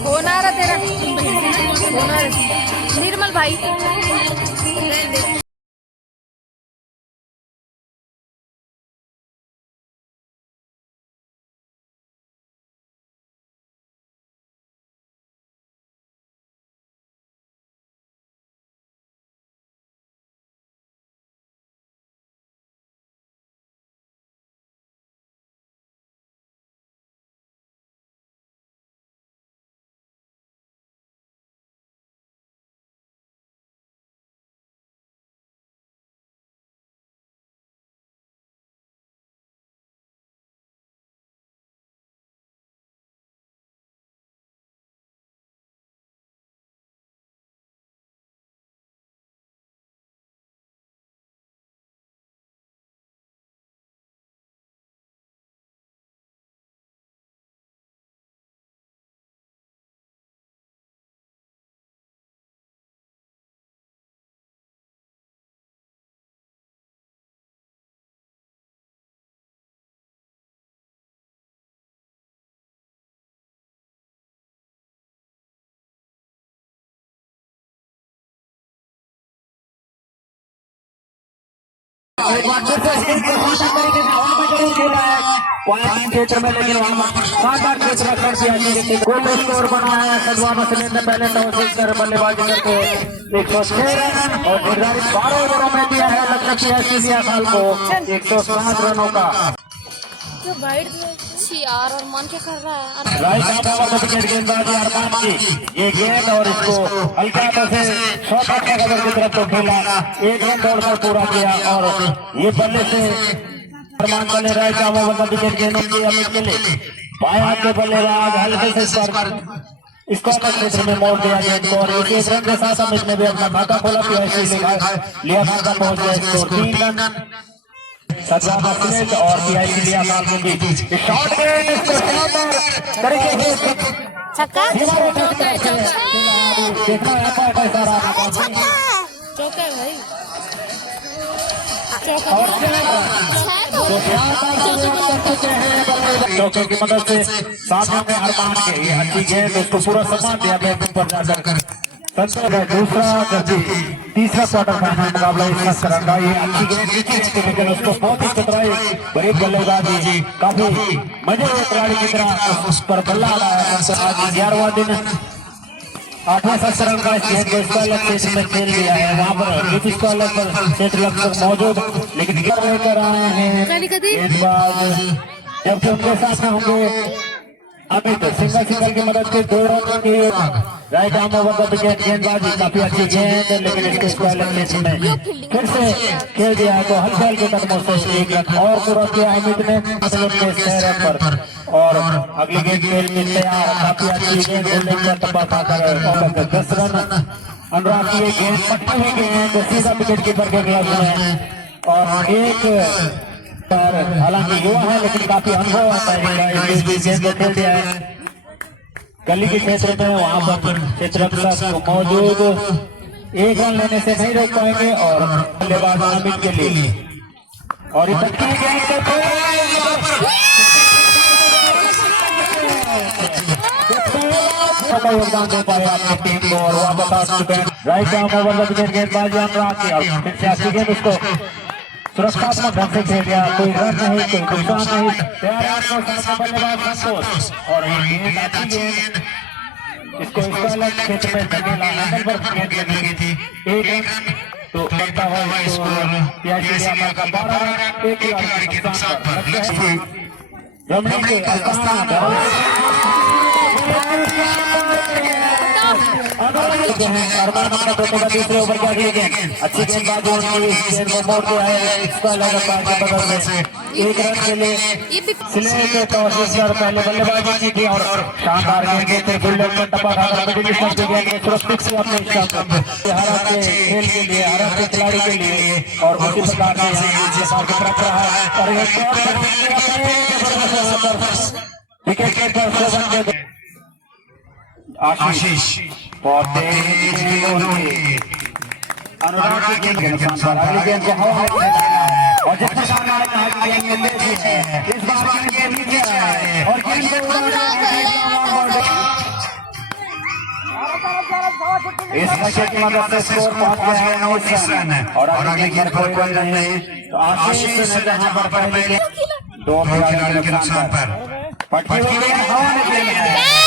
होना रहा तेरा, होना निर्मल भाई। क्षेत्र में, लेकिन वहाँ कोई स्कोर बना है। सदभावना से लेकर पहले टॉस कर बल्लेबाजी करके 106 रन और निर्धारित 12 ओवरों में दिया है लक्ष्य साल को 107 रनों का। यार अरमान क्या कर रहा है? गेंदबाजी अरमान की ये गेंद और इसको हल्का से शॉर्ट की तरफ तो खेला, एक गेंद दौड़ कर पूरा किया और ये बल्ले से अरमान बल्ले रहे विकेट गेंदों की अमित के लिए बाएं के बल्लेबाज हल्के से इसको क्षेत्र में मोड़ दिया गेंद को और एक रन के साथ अमित ने भी अपना खाता खोला। लिया खाता पहुंच गया स्कोर 3 रन। सदभावना स्मिथ और पीआईसी लिया के बीच शॉट तरीके से छक्का चौका भाई। चौके की मदद से सामने में अरमान के अच्छी गेंद, उसको पूरा सम्मान दिया बैटिंग पर जाकर। तीसरा क्वार्टर फाइनल मुकाबला इस तरह का, ये अच्छी गेंद लेकिन उसको बहुत ही खतराई बड़ी बल्लेबाजी, काफी मजे खिलाड़ी की तरह उस पर बल्ला आया। आज 11वां दिन 8वां रन का क्षेत्र में खेल दिया है, वहाँ पर क्षेत्र लगभग मौजूद, लेकिन लेकर आए हैं जबकि उनके साथ में होंगे अमित। सिंगल की मदद से 2 रन की राइट आर्म ओवर का विकेट गेंदबाजी, काफी अच्छी गेंद, लेकिन इसके स्क्वायर क्षेत्र में फिर से खेल दिया है तो हल्के के कदमों से 1 रन और पूरा किया अमित ने पर। और अगली गेंद खेल में तैयार, काफी अच्छी गेंद 10 रन। अनुराग की ये गेंद पट्टी हुई गेंद सीधा विकेट कीपर के ग्लव्स में और एक पर, हालांकि युवा है लेकिन काफी अनुभव आता है। गेंद को खेल दिया है गली के क्षेत्र में, वहां पर क्षेत्र मौजूद 1 रन लेने से नहीं रोक पाएंगे और बल्लेबाज अमित के लिए और योगदान दे पाए आपकी टीम को और वापस आ चुके हैं। राइट आर्म ओवर का विकेट गेंदबाजी अनुराग की और फिर से अच्छी गेंद उसको सुरक्षात्मक ढंग से खेल दिया, कोई रन नहीं कोई नुकसान नहीं। बल्लेबाज संतोष और इसको इसका अलग क्षेत्र में धकेला, हैंडल पर गेंद लगी थी 1 रन तो बनता है स्कोर 12 रन 1 नुकसान पर। रमणी के अरमान अपने दोस्तों का दूसरे ओवर का अगली गेंद अच्छी गेंदबाजी उनकी गेंद को मोड़ते हैं इसका लगातार के बदल से एक रन के लिए स्ले के कोशिश कर पहले बल्लेबाजी की और शानदार गेंद के गुल्लर में टपा था मिडिल स्टंप के गेंद में सुरक्षित से अपने स्टंप हरा के खेल के लिए हरा के खिलाड़ी के लिए और उसी प्रकार से आज ये साल की तरफ रहा है और विकेट के आशीष बहुत अनुराग की गेंद के अनुसार अगली गेंद को हवा में और जितना शानदार गेंद है इस बार की गेंद नीचे है और गेंद को इस विकेट की मदद से स्कोर पहुंच गया है 19 रन और अगली गेंद पर कोई रन नहीं तो आशीष ने जहां पर पहले दो खिलाड़ियों के नुकसान पर पटकी हुई गेंद हवा में गेंद है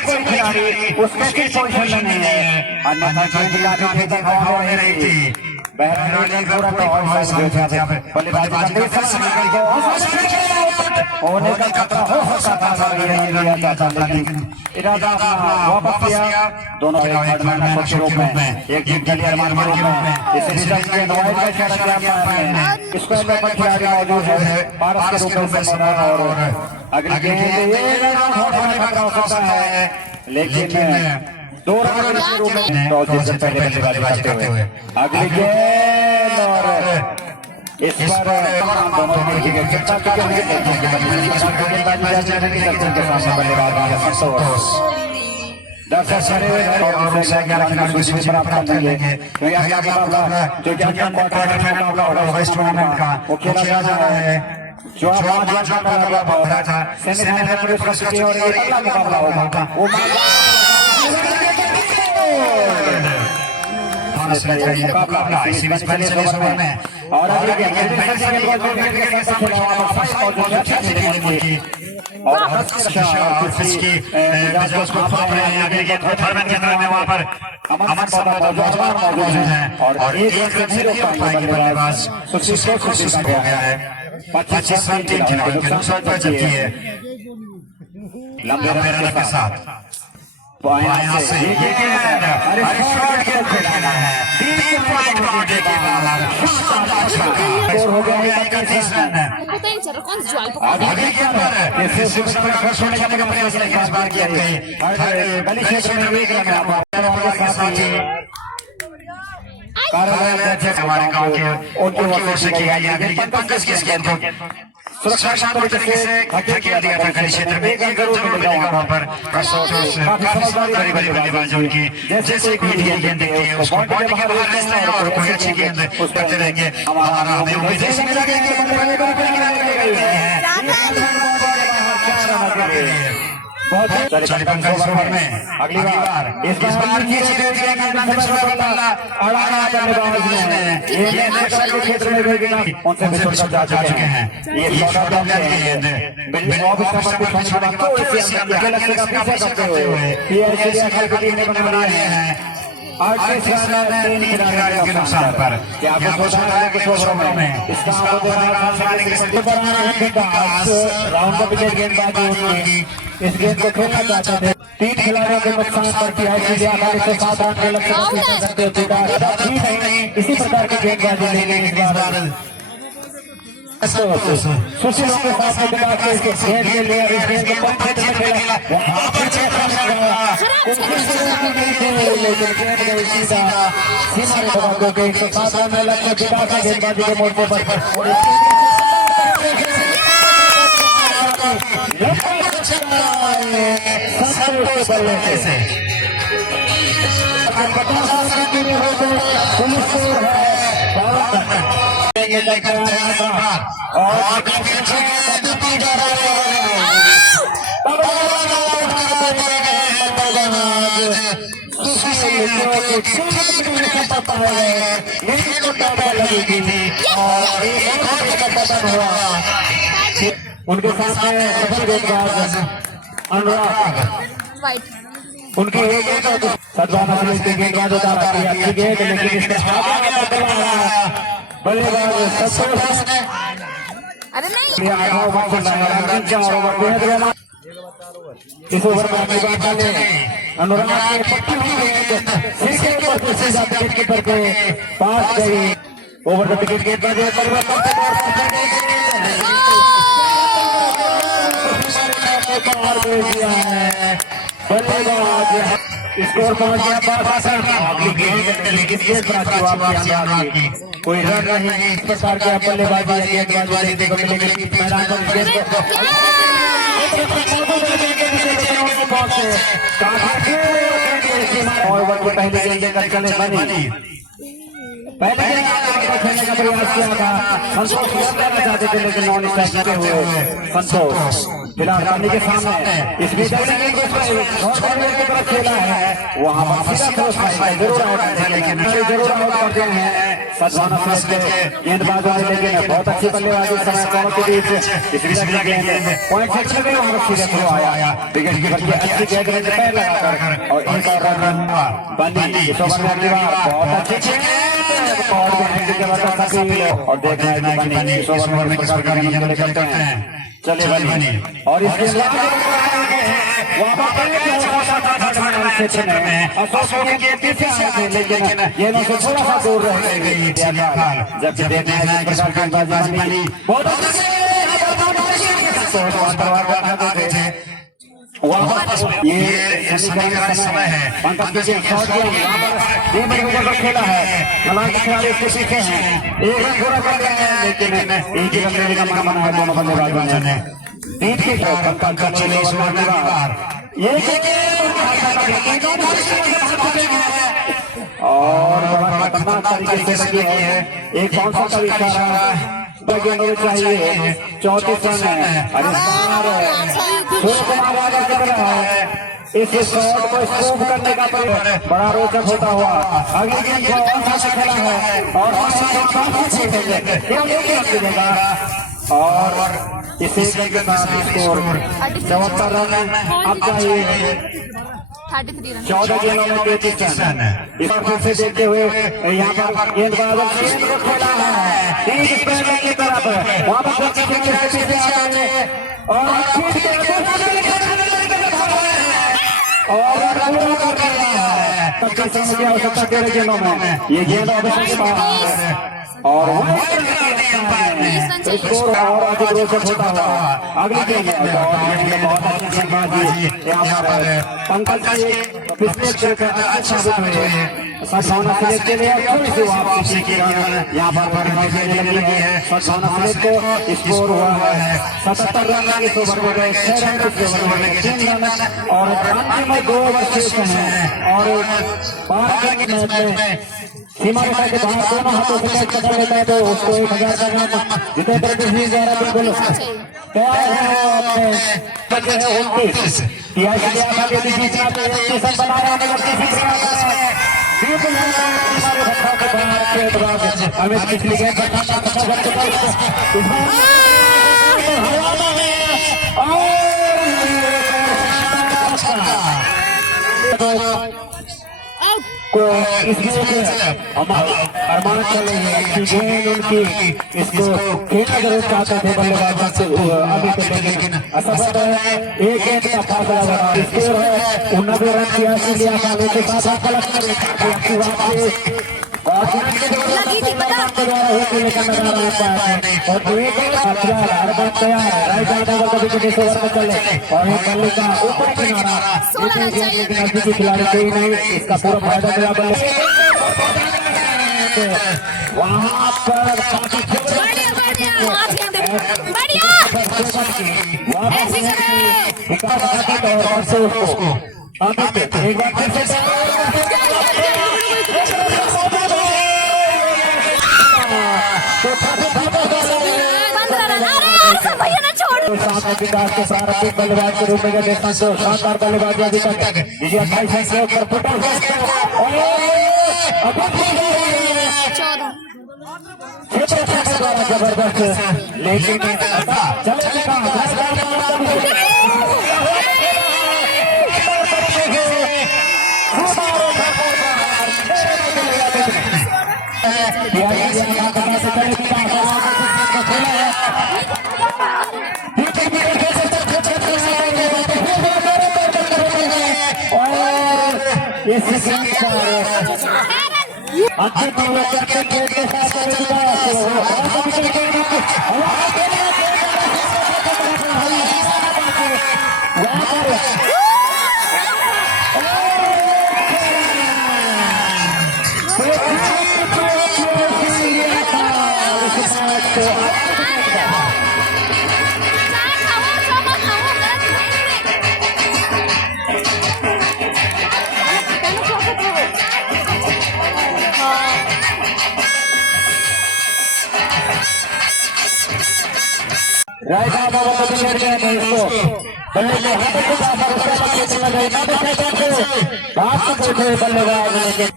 कोई खिलाड़ी उसके की पोजीशन नहीं है अन्यथा गेंद लाने तक हवा में रही थी बहरहाल पूरा तो और बल्लेबाजी होने का खतरा हो सकता था लिया जाता लेकिन इरादा वापस किया दोनों खिलाड़ी के रूप में एक जीत के लिए अरमान के रूप में इस रिजल्ट के नवाई का इशारा किया है इसको में खिलाड़ी मौजूद है भारत के रूप में और अगली गेंद ये रन होने का खतरा हो सकता है लेकिन दो रन के रूप में टॉस से पहले बल्लेबाजी करते हुए अगली गेंद और इस बार दोनों विकेट गिरता जो मुकाबला था सेमीफाइनल में और अगला मुकाबला होगा वो मुकाबला इसी बीच पहले ओवर में और वहाँ पर अमन मौजूद है और एक बल्लेबाज कोशिश हो गया है 25 रन टीम खिलाड़ियों के नुकसान पर चलती है लंबे रन के साथ यहाँ से हो गया 31 रन का प्रयास इस बार किया गली क्षेत्र में एक रन हमारे गाँव के उनकी ओर से की गई अगली गेंद पंकज की इस गेंद को सुरक्षा तरीके से धकेल दिया था गली क्षेत्र में एक रन जरूर मिलेगा वहाँ पर काफी बड़ी बल्लेबाज उनकी जैसे कोई गेंद देखती है उसको बॉल के बाहर रहते हैं और कोई अच्छी गेंद करते रहेंगे हमारा हमें उम्मीद है बहुत ओवर में अगली बार इस बार की क्षेत्र में उनसे विश्व जा चुके हैं ये बना रहे हैं 38 रन 3 खिलाड़ियों के नुकसान पर क्या आपको सोचा है कुछ ओवरों में इसका राउंड का विकेट गेंदबाजी इस गेंद को खेलना चाहते थे 3 खिलाड़ियों के नुकसान पर किया से 7 रन के लक्ष्य इसी प्रकार की गेंदबाजी लेंगे इस बार सुशील के साथ गेंद के लिए इस गेंद को पंच में खेला लेकिन गेंद गई सीधा सीमा के 107 रन में लक्ष्य जिता के गेंदबाजी के मोर्चे पर उनके साथ गेंदबाज अनुराग उनकी गेंदबाज उतारा अच्छी गेंद लेकिन इसके बल्लेबाज अरे नहीं इस ओवर में अपनी बात डाले अनुराग के पट्टी हुई गेंद सिर के ऊपर से सीधा विकेट कीपर के पास गई। ओवर द विकेट गेंद बाजी परिवर्तन बल्लेबाज स्कोर पहुंच गया 5 लेकिन गेंद पर जवाब कोई रन नहीं। इस प्रकार के बल्लेबाजी गेंदबाजी देखने को मिलेगी मैदान और पहले गेंद कर चले बनी पहले खेलने का प्रयास किया था संतोष करना चाहते थे लेकिन नॉन स्ट्राइक के हुए संतोष फिलहाल पानी के सामने इस बीच की तरफ खेला है वहाँ पर जरूर आउट करते हैं सदभावना समझ के गेंदबाज वाले लेकिन बहुत अच्छी बल्लेबाजी समय दोनों के बीच इस बीच गेंद पॉइंट सेक्शन में वहाँ सीधे थ्रो आया विकेट कीपर की अच्छी गेंद में पैर लगाकर और एक और रन बनी। इस ओवर में अगली बार बहुत अच्छी और देखना है बनी इस ओवर में प्रकार का गेंद करते हैं चले बनी और इसके लेकिन ये से थोड़ा सा दूर रह गई जबकि देखना है प्रकार की गेंदबाजी बनी बहुत ये समय है खेला है हालांकि खिलाड़ी इसके पीछे हैं एक रन पूरा कर रहे हैं लेकिन एक ही रन लेने का मन बना है दोनों बल्लेबाजों ने तीन के और बड़ा खतरनाक तरीके से लगी है एक बाउंसर का इशारा चाहिए 34 रन है इस शॉट को स्कोप करने का बड़ा रोचक होता हुआ अगली गेंद खेला है और इसी के साथ स्कोर 74 रन अब चाहिए 14 गेंदों में 33 रन। इस बार से देखते हुए यहाँ पर गेंदबाज गेंद को खेला है की तरफ वहाँ पर की आवश्यकता तेरे गेंदों में ये गेंद और स्कोर और अधिक रोचक होता हुआ अगली गेंद बहुत अच्छी बाजी यहाँ पर पंकज जी पिछले साबित हुए सदभावना सिलेक्ट के लिए थोड़ी सी वापसी की यहाँ पर लगी है सदभावना सिलेक्ट को स्कोर हुआ है 77 रन इस ओवर में गए 6 रन इस ओवर में 3 रन और अंतिम में 2 ओवर शेष हैं और 5 रन के मैच में सीमा रेखा के बाहर दोनों हाथों से कैच पकड़ लेता है तो उसको 1000 का इनाम जितेंद्र कृष्ण द्वारा बिल्कुल तैयार है बचे हैं 29 यदि जीतना तो स्टेशन बनाया अमित पिछली गेंद को इसमें अरमान चले गेंद उनकी इसको खेलना जरूर चाहते थे बल्लेबाज से अभी तो लेकिन असफल है एक गेंद का फासला बना स्कोर है 89 रन 83 लिया था के साथ लगी थी पता और एक तैयार राइट हैंड को भी किसी ओवर में चले और ये बल्ले का ऊपर किनारा लेकिन खिलाड़ी कोई नहीं इसका पूरा फायदा मिला बल्ले वहां पर एक बार फिर से विकास के प्रारंभिक बल्लेबाज के रूप में देखना शानदार बल्लेबाजी अभी तक 28 पर फुटबॉल जबरदस्त लेकिन इस गेंद पर अच्छे बल्ले करके गेंद के साथ राइट आर्म ओवर को क्लियर किया है इसको बल्ले के हाथ से बाहर उसके बाद खेलने लगे ना तो बात को कोई बल्लेबाज लेकिन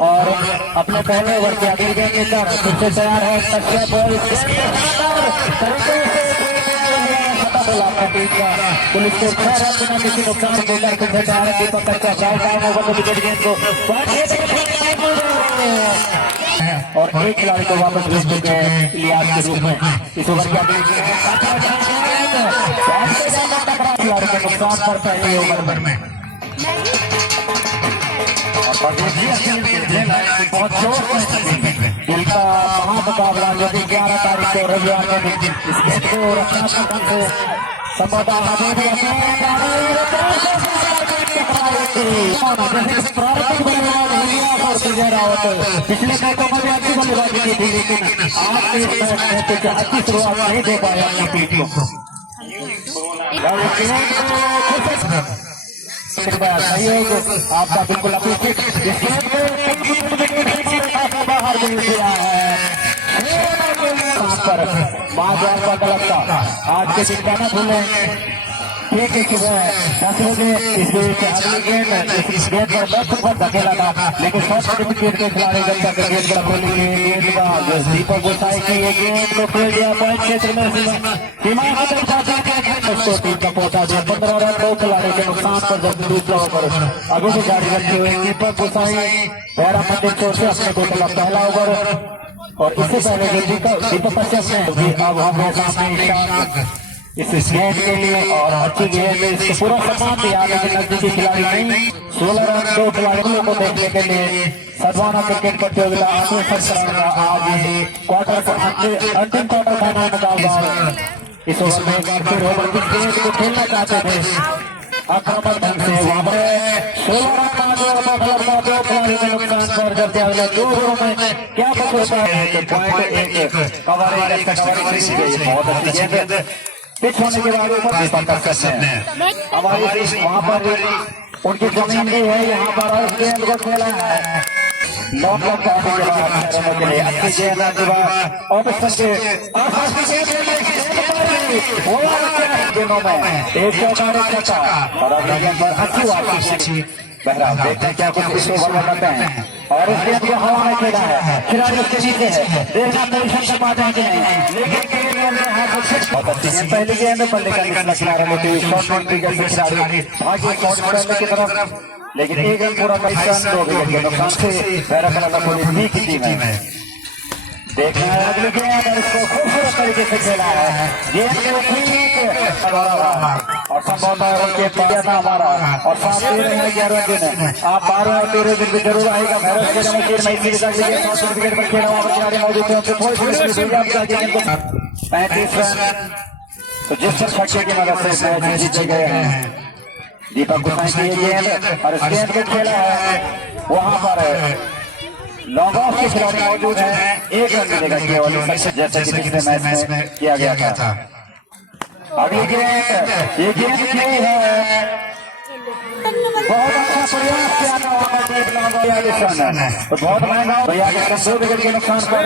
और अपने पहले ओवर के अगले गेंद लेकर फिर से तैयार है तकिया बॉल पुलिस को 6 रन बिना किसी नुकसान को लेकर फिर से तैयार है दीपक कच्चा राइट आर्म ओवर को विकेट गेंद को और एक खिलाड़ी को वापस भेज चुके हैं इलियास के रूप में इस ओवर के अगले खिलाड़ी को नुकसान पर पहले ओवर में बहुत जोर दिल का महामुकाबला जो कि 11 तारीख को रविवार के दिन इस मैच को रचनात्मक ढंग से संवाददाता पिछले मैचों में अच्छी बल्लेबाजी की थी लेकिन आज के इस मैच में कुछ अच्छी शुरुआत नहीं दे पाया अपनी टीम को सहयोग आपका बिल्कुल अपेक्षित बाहर गया है का गलत था आज के दिन जाना भूले ठीक है सुबह 10 बजे अगली गेंद इस गेंद पर दस पर धकेला था लेकिन फर्स्ट सर्टिफिकेट के खिलाड़ी जब तक गेंद पर खोली गेंद दीपक गोसाई की ये गेंद को खेल दिया पॉइंट क्षेत्र में सीमा उसको टीम का पहुंचा दिया 15 रन 2 खिलाड़ी के नुकसान पर जब दूसरा ओवर आगे से जारी रखते हुए दीपक गोसाई पैरा मंदिर छोड़ से अपने को खेला पहला ओवर और इससे पहले दीपक कश्यप ने अब हमारे सामने इस गेंद के लिए और अच्छी गेंद में इसको पूरा सम्मान दिया लेकिन नजदीकी खिलाड़ी नहीं 16 रन 2 खिलाड़ियों को देखने के लिए सदवाना क्रिकेट प्रतियोगिता आज क्वार्टर अंतिम क्वार्टर फाइनल मुकाबला इस ओवर में एक बार फिर ओवर की गेंद को खेलना चाहते थे आक्रामक ढंग से वहां पर 16 रन 2 खिलाड़ी के नुकसान पर जब अगले 2 ओवरों में क्या कुछ होता है तो पॉइंट एक कवरेज बहुत अच्छी गेंद पिच होने के बाद ऊपर दीपक कश्यप ने हमारी वहां पर उनकी जमीन भी है यहाँ पर उस गेंद को खेला है लॉन्ग लॉन्ग पाने के बाद रनों के लिए अच्छी गेंद गेंदों में एक चौका और अगले गेंद पर अच्छी वापसी बहरहाल देखते हैं क्या कुछ इस ओवर में करते हैं और इस गेंद को हवा में खेला है खिलाड़ी उसके नीचे है देखना परीक्षण कर पाते हैं कि नहीं लेकिन बहुत अच्छी गेंद पहली गेंद पर लेकर निकलना किनारा लेते हुए शॉर्ट बाउंड्री के खिलाड़ी भागे शॉर्ट की तरफ लेकिन एक रन पूरा का 2 विकेट के नुकसान से पैराकला पुलिस भी की टीम है देखना है अगली गेंद और इसको खूबसूरत तरीके से खेला है गेंद को ठीक और संभवतः उनके पाया था हमारा और साथ दे रहे हैं 11 दिन आप 12 और 13 दिन भी जरूर आएगा भैरव के नमस्कार मैं इसी सर्टिफिकेट पर खेला वहां खिलाड़ी मौजूद थे उनसे कोई 35 रन तो जिस छक्के की मदद से मैच जीते गए हैं दीपक गोसाई की गेंद और इस गेंद को खेला है वहां पर लॉन्ग ऑफ के खिलाड़ी मौजूद है एक रन मिलेगा केवल जैसे कि पिछले मैच में किया गया था अगली गेंद ये गेंद नहीं है बहुत अच्छा प्रयास किया था तो बहुत महंगा भैया 2 विकेट के नुकसान पर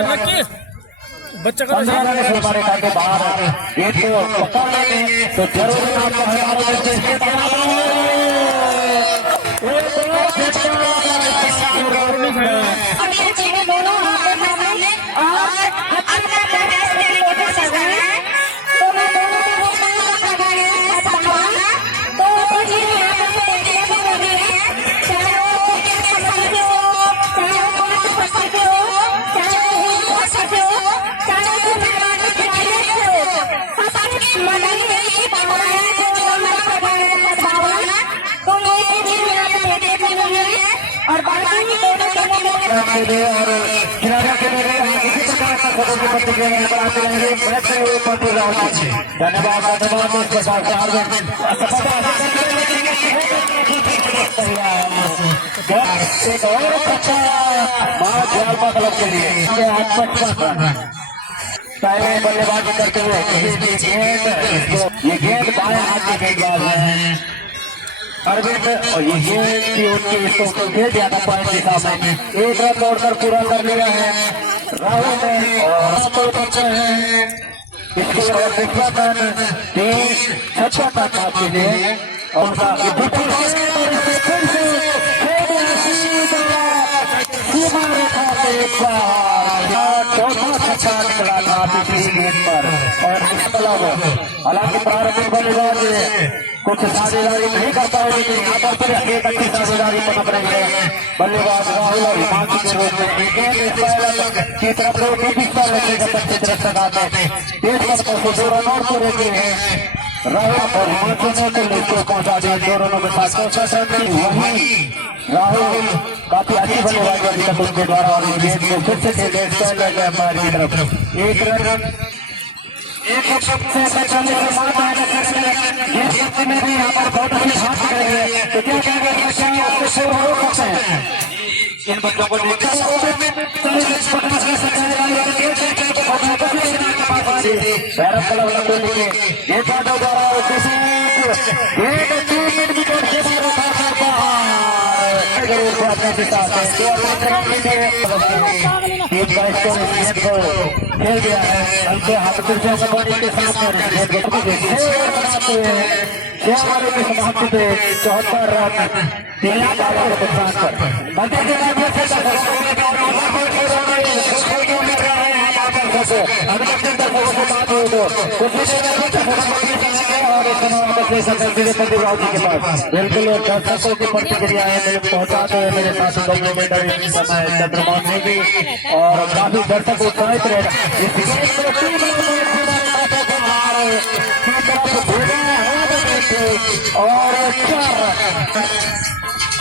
बच्चा 15 रन से हमारे खाते बाहर गेंद को पकड़ लेंगे तो जरूर आपको के लिए और खिलाड़ियों के लिए इसी प्रकार का खबरों की प्रतिक्रिया बनाते रहेंगे। मैच में वो पहुंचे जाओगे। धन्यवाद धन्यवाद। इस प्रकार से एक और अच्छा महाजलपा क्लब के लिए पहले बल्लेबाजी करते हुए ये गेंद बाएं हाथ की गेंदबाज है अरविंद और ये गेंद की उनकी इसको खेल दिया था पॉइंट दिशा में। एक रन तोड़कर पूरा कर लिया है राहुल ने और तो बच्चे हैं इसके और रन 3 तक आपके लिए और हालांकि प्रारंभिक बल्लेबाज कुछ साझेदारी नहीं कर पाए लेकिन यहाँ पर एक अच्छी साझेदारी पकड़ रहे हैं बल्लेबाज राहुल और हिमांशु के रूप में की तरफ दो रन और पूरे किए हैं राहुल और हिमांशु ने तो लिस्ट को पहुंचा दिया 2 रनों के साथ। वही राहुल काफी अच्छी बल्लेबाजी अभी तक उनके द्वारा और गेंद को फिर से खेले अंपायर की तरफ एक रन एक सबसे बचाने के बाद में भी यहाँ पर बहुत अच्छे हाथ करेंगे तो क्या कहेंगे उससे हो सकते हैं इन बच्चों को खेल गया है हल्के हाथ के साथ की समाप्ति पे 74 रन 3 बालों के नुकसान पर बिल्कुल दर्शकों की प्रतिक्रिया है मेरे पहुंचाते हैं मेरे साथ समय चंद्रमोहन ने भी और काफी दर्शक उत्साहित रहे और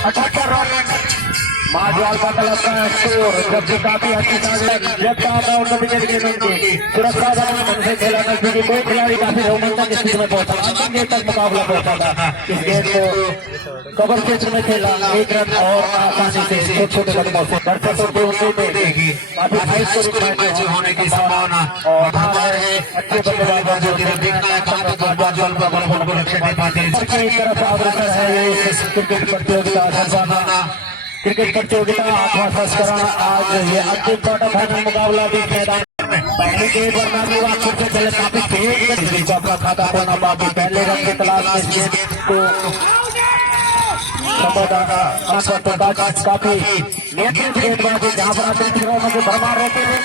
78 रन महाजलपा क्लब का स्कोर जबकि काफी अच्छी सुरक्षा से खेला था क्योंकि कोई खिलाड़ी काफी रोमांचक स्थिति में पहुंचा अंतिम गेंद तक मुकाबला पहुंचा था। इस गेंद को कवर क्षेत्र में खेला 1 रन और आसानी से छोटे कदमों से दर्शकों की उम्मीद देगी काफी मैच होने की संभावना और हमारे अच्छे बल्लेबाज जो तरफ अग्रसर है क्रिकेट प्रतियोगिता क्रिकेट प्रतियोगिता 8वां संस्करण आज ये अंतिम क्वार्टर फाइनल मुकाबला भी मैदान पहले के से चले काफी तेज अपना खाता खोलना बाकी पहले रन की तलाश में काफी नियंत्रित गेंदबाजी जहाँ पर आते भरमार रहते हैं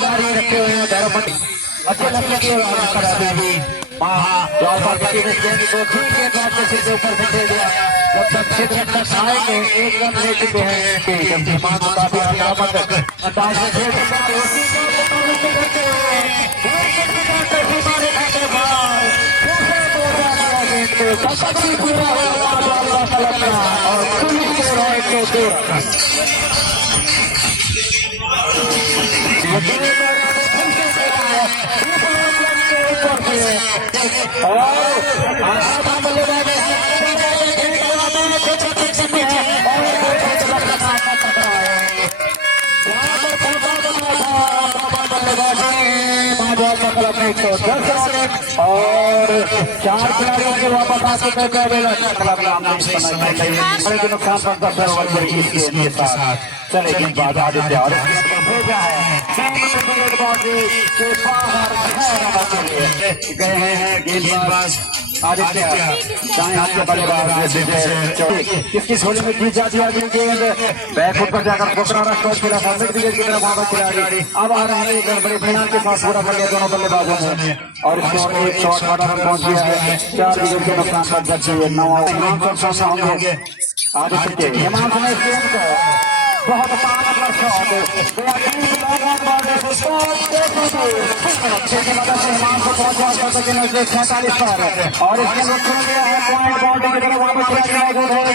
जारी रखे हुए हैं अच्छे लगने के ऊपर से खेल दिया जब तक क्षेत्र तक आएंगे 1 रन ले चुके हैं काफी अंदाज में और 4 खिलाड़ियों के वापस आ चुके नुकसान चले गेंदबाज आदित्य और भेजा है गए हैं गेंदबाज आदित्य दाएं हाथ के बल्लेबाज किसकी झोली में जीत जाती है गेंद बैकफुट पर जाकर पकड़ा रखा खेला था मिड विकेट की तरफ वहां खिलाड़ी अब आ रहे हैं बड़े फिनाल के साथ पूरा कर लिया दोनों बल्लेबाजों ने और इसको एक शॉट पर पहुंच गया है 4 विकेट के नुकसान पर जब 9 होंगे आदित्य के हिमांशु ने गेंद को बहुत ताकतवर शॉट हिमांशु पहुंचा के नजदीक 47 पर और इसके नुकसान दिया है पॉइंट बाउंड्री की तरफ वापस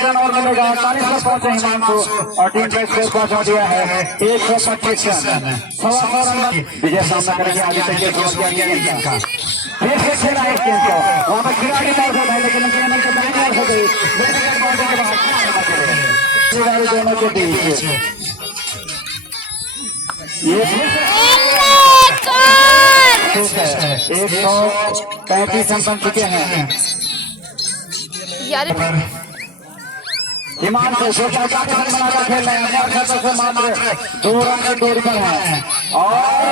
रन और मिलेगा 48 पर पहुंचे हिमांशु और टीम का स्कोर पहुंचा दिया है 125 रन 125 रन विजय सामना करेंगे आदित्य के का फिर से खेला है गेंद को वहां पर खिलाड़ी मौजूद है लेकिन उनके मन को बैट हो गई दोनों के बीच ये 135 रन बन चुके हैं यार हिमांशु जो बनाकर खेल रहे हैं से मात्र 2 रन की दूरी पर है और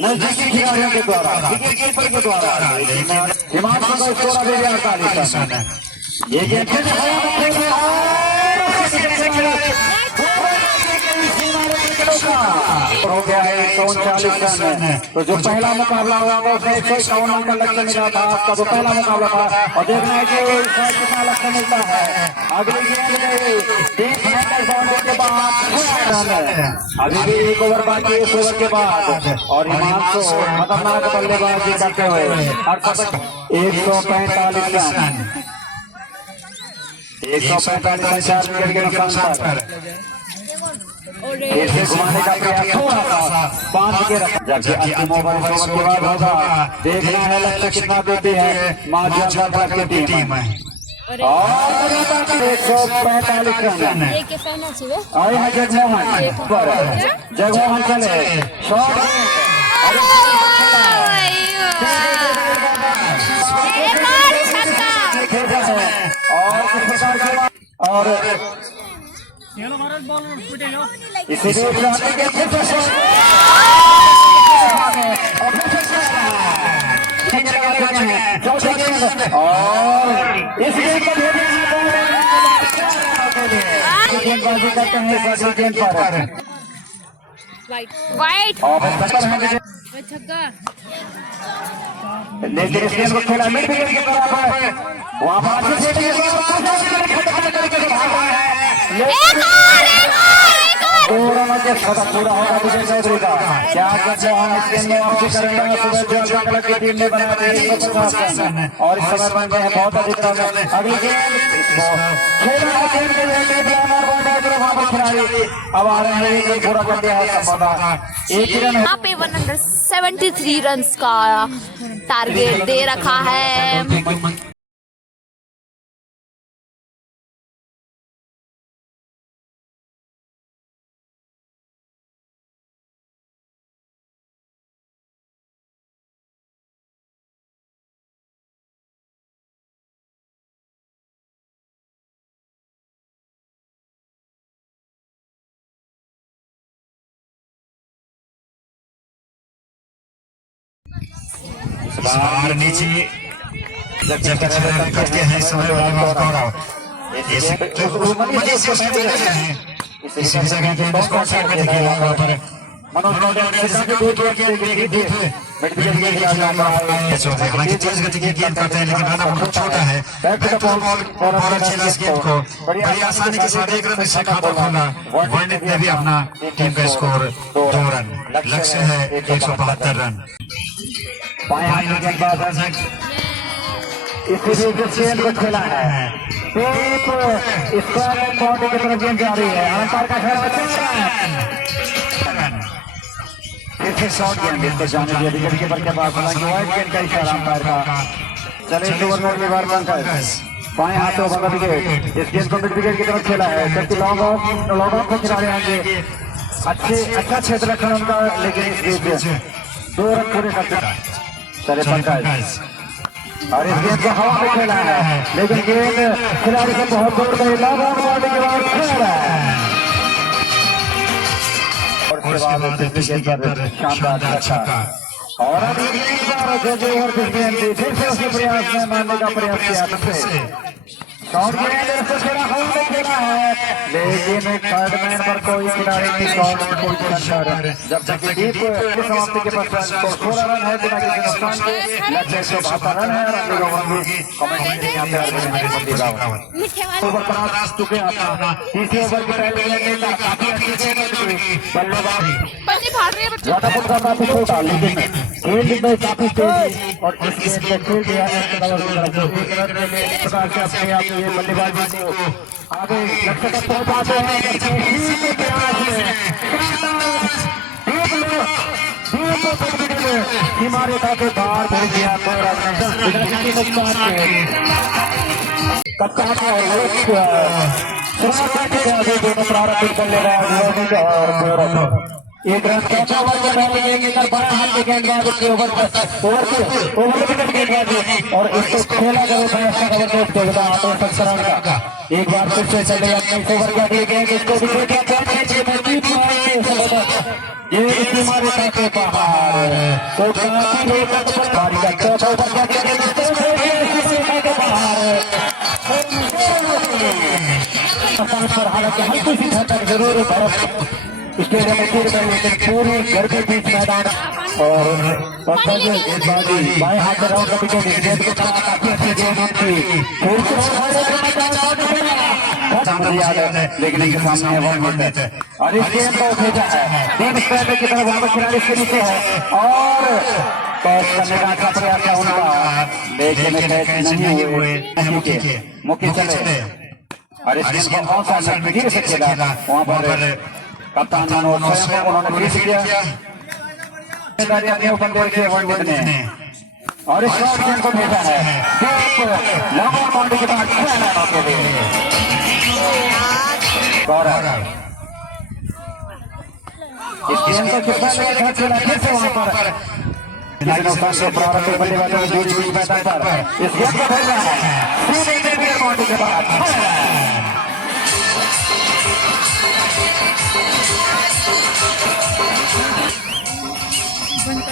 नजदीकी खिलाड़ियों के द्वारा विकेटकीपर के द्वारा हिमांशु का स्कोर अभी 48 रन ये गेंद हो गया है 139 रन तो जो पहला मुकाबला हुआ था उसमें 151 रन का लक्ष्य मिला था आपका जो पहला मुकाबला था और देखना है कि कितना लक्ष्य मिलता है अगली गेंद में 3 बाउंड्री के बाद अभी भी 1 ओवर बाकी 1 ओवर के बाद और हिमांशु खतरनाक बल्लेबाजी करते हुए 145 रन 145 रन 4 विकेट के नुकसान पर फिर से घुमाने का प्रयास थोड़ा सा 5 विकेट जबकि अंतिम ओवर के बाद होगा देखना है लक्ष्य कितना देती है माध्यम की टीम और 145 रन और यहाँ जगमोहन पर जगमोहन चले शॉट और इसी गेंदबाजी करते हैं गेंद पर वाइट छक्का लेकिन इस गेंद को खेला मिड विकेट के बराबर वहां दो रनों के शतक पूरा होगा विजय चौधरी का क्या कहते हैं इस गेंद में वापसी करेंगे सुबह की टीम ने बनाया 150 रन और इस समय बन गए हैं बहुत अधिक रन अगली गेंद खिलाड़ी अब आ रहे हैं पूरा कर दिया है एक ही रन यहाँ पे 173 रन का टारगेट दे रखा है बाहर नीचे जब करते हैं समय इसी जगह पे स्कोर साइड में देखिए वहां पर हालांकि तेज गति की गेंद करते हैं लेकिन रन बहुत छोटा है बॉलर खेला इस गेंद को बड़ी आसानी के साथ 1 रन से खाता खोला वर्णित ने भी अपना टीम का स्कोर 2 रन लक्ष्य है 172 रन गेंद को खेला है बाउंड्री की तरफ गेंद जा रही है अंपायर का फिर से शॉट गेंद को जाने दिया विकेट कीपर के पास हालांकि वाइड गेंद का इशारा अंपायर का चले ओवर में बार बाएं हाथों वाला विकेट इस गेंद को मिड विकेट की तरफ खेला है जबकि लॉन्ग ऑफ को खिलाड़ी आएंगे अच्छा क्षेत्र रखना उनका लेकिन इस गेंद 2 रन पूरे करते चले पंकज और इस गेंद को हवा में खेला है लेकिन गेंद खिलाड़ी से बहुत दूर गई लॉन्ग ऑफ बॉलिंग के बाद खेला है और उसके बाद शानदार छक्का और अभी फिर से उसके प्रयास में मारने का प्रयास किया शॉट गेंद इसको खेला हवा में खेला है, लेकिन थर्ड मैन पर कोई खिलाड़ी नहीं शॉट में कोई अंदर। जब तक डीप समाप्ति के पश्चात 16 रन है बिना किसी नुकसान के, लक्ष्य 172 रन है और अगले ओवर में कमेंटेटरी यहाँ पे आगे मेरे संदीप रावत ओवर पर आ चुके हैं अपना तीसरे ओवर के पहले गेंद में काफी अच्छी गेंद थी, बल्लेबाज बल्ले भाग रहे हैं बच्चे। वाटापुर का काफी छोटा लेकिन फील्ड में काफी तेज और इस गेंद को खेल दिया है एक रन में इस प्रकार से अपने आप ये बल्लेबाजी को आगे लक्ष्य तक पहुंचाते हैं। हमारे खाते बाहर भेज दिया कप्तान और दोनों प्रारंभिक बल्लेबाज एक रन चौथा ओवर में गेंदबाज बड़ा हाथ के गेंदबाज के ओवर गेंदबाज और इसको खेला गया फैसला जबरदस्त योगदान तो 17 रन का। एक बार फिर से चले अपने ओवर का अगली गेंद इसको भी देखा ये इसी मारे के बाहर तो काफी बारी का चौथा ओवर का बाहर हालांकि हल्की सी झटक जरूर स्टेडियम में फिर लेकिन पूरे घर के बीच मैदान और गेंदबाजी बाएं हाथ में राउंड कभी गेंद को काफी अच्छी गेंद थी लेकिन इनके सामने वन मिनट है और इस गेंद को भेजा है गेंद स्क्वायर की तरफ वहां पर खिलाड़ी इसके नीचे है और कैच करने का अच्छा प्रयास है उनका, लेकिन कैच नहीं हुए मुख्य चले और इस गेंद को कौन सा फिर से खेला वहां पर कप्तान उन्होंने फिर किया अपने ऊपर ले के वन विकेट ने और इस शॉट गेंद को भेजा है लंबा बाउंड्री के बाद गौरव इस गेंद को कितना लेकर खेला फिर से वहां पर नुकसान से प्रारंभिक बल्लेबाजों में दूरी हुई मैदान पर इस गेंद को भेजा है बाउंड्री के बाद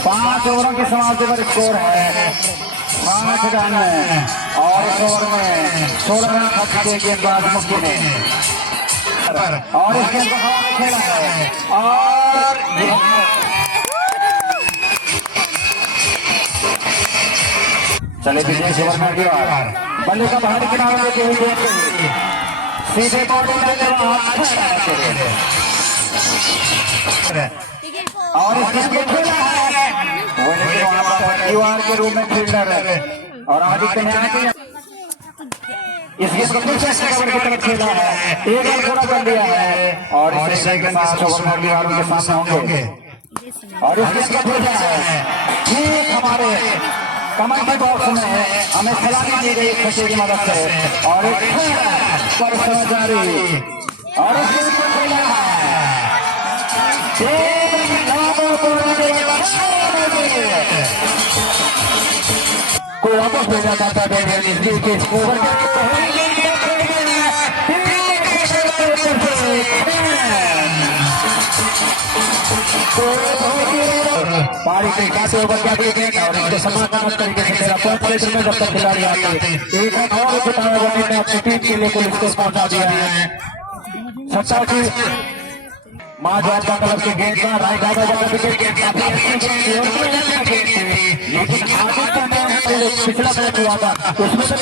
5 ओवरों की समाप्ति पर स्कोर है 5 रन और इस ओवर में 16 रन खर्च किए गेंदबाज मुक्ति ने और इस गेंद को हवा में खेला है और चले विजय ओवर में अगली बार बल्ले का बाहरी किनारा लेके हुई गेंद सीधे बॉडी में और इस गेंद को खेला है दीवार के रूप में फील्डर है और आदित्य ने इस गेंद को फिर से कवर की तरफ खेला है एक रन पूरा कर दिया है और इस गेंद के साथ ओवर में अगली बार उनके सामने होंगे और इस गेंद को भेजा है ठीक हमारे कमेंट्री बॉक्स में हमें सलामी दी गई खिड़की की मदद से और एक पर जारी और इस गेंद को खेला है को वापस भेजा जाता है के ओवर पारी के काटे ओवर क्या दिए गए और इसके समाधान तरीके से मेरा पॉइंट प्लेटर में जब तक खिलाड़ी आते एक रन और जिताया ने अपनी टीम के लिए कुल स्कोर पहुंचा दिया है 87 मां जवाब क्लब के गेंद का राइट दादा का विकेट काफी अच्छी लेकिन आदित्य ने पिछला मैच हुआ था उसमें से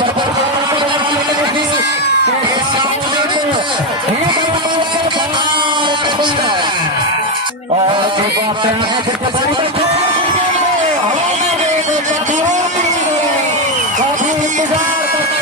और काफी इंतजार करना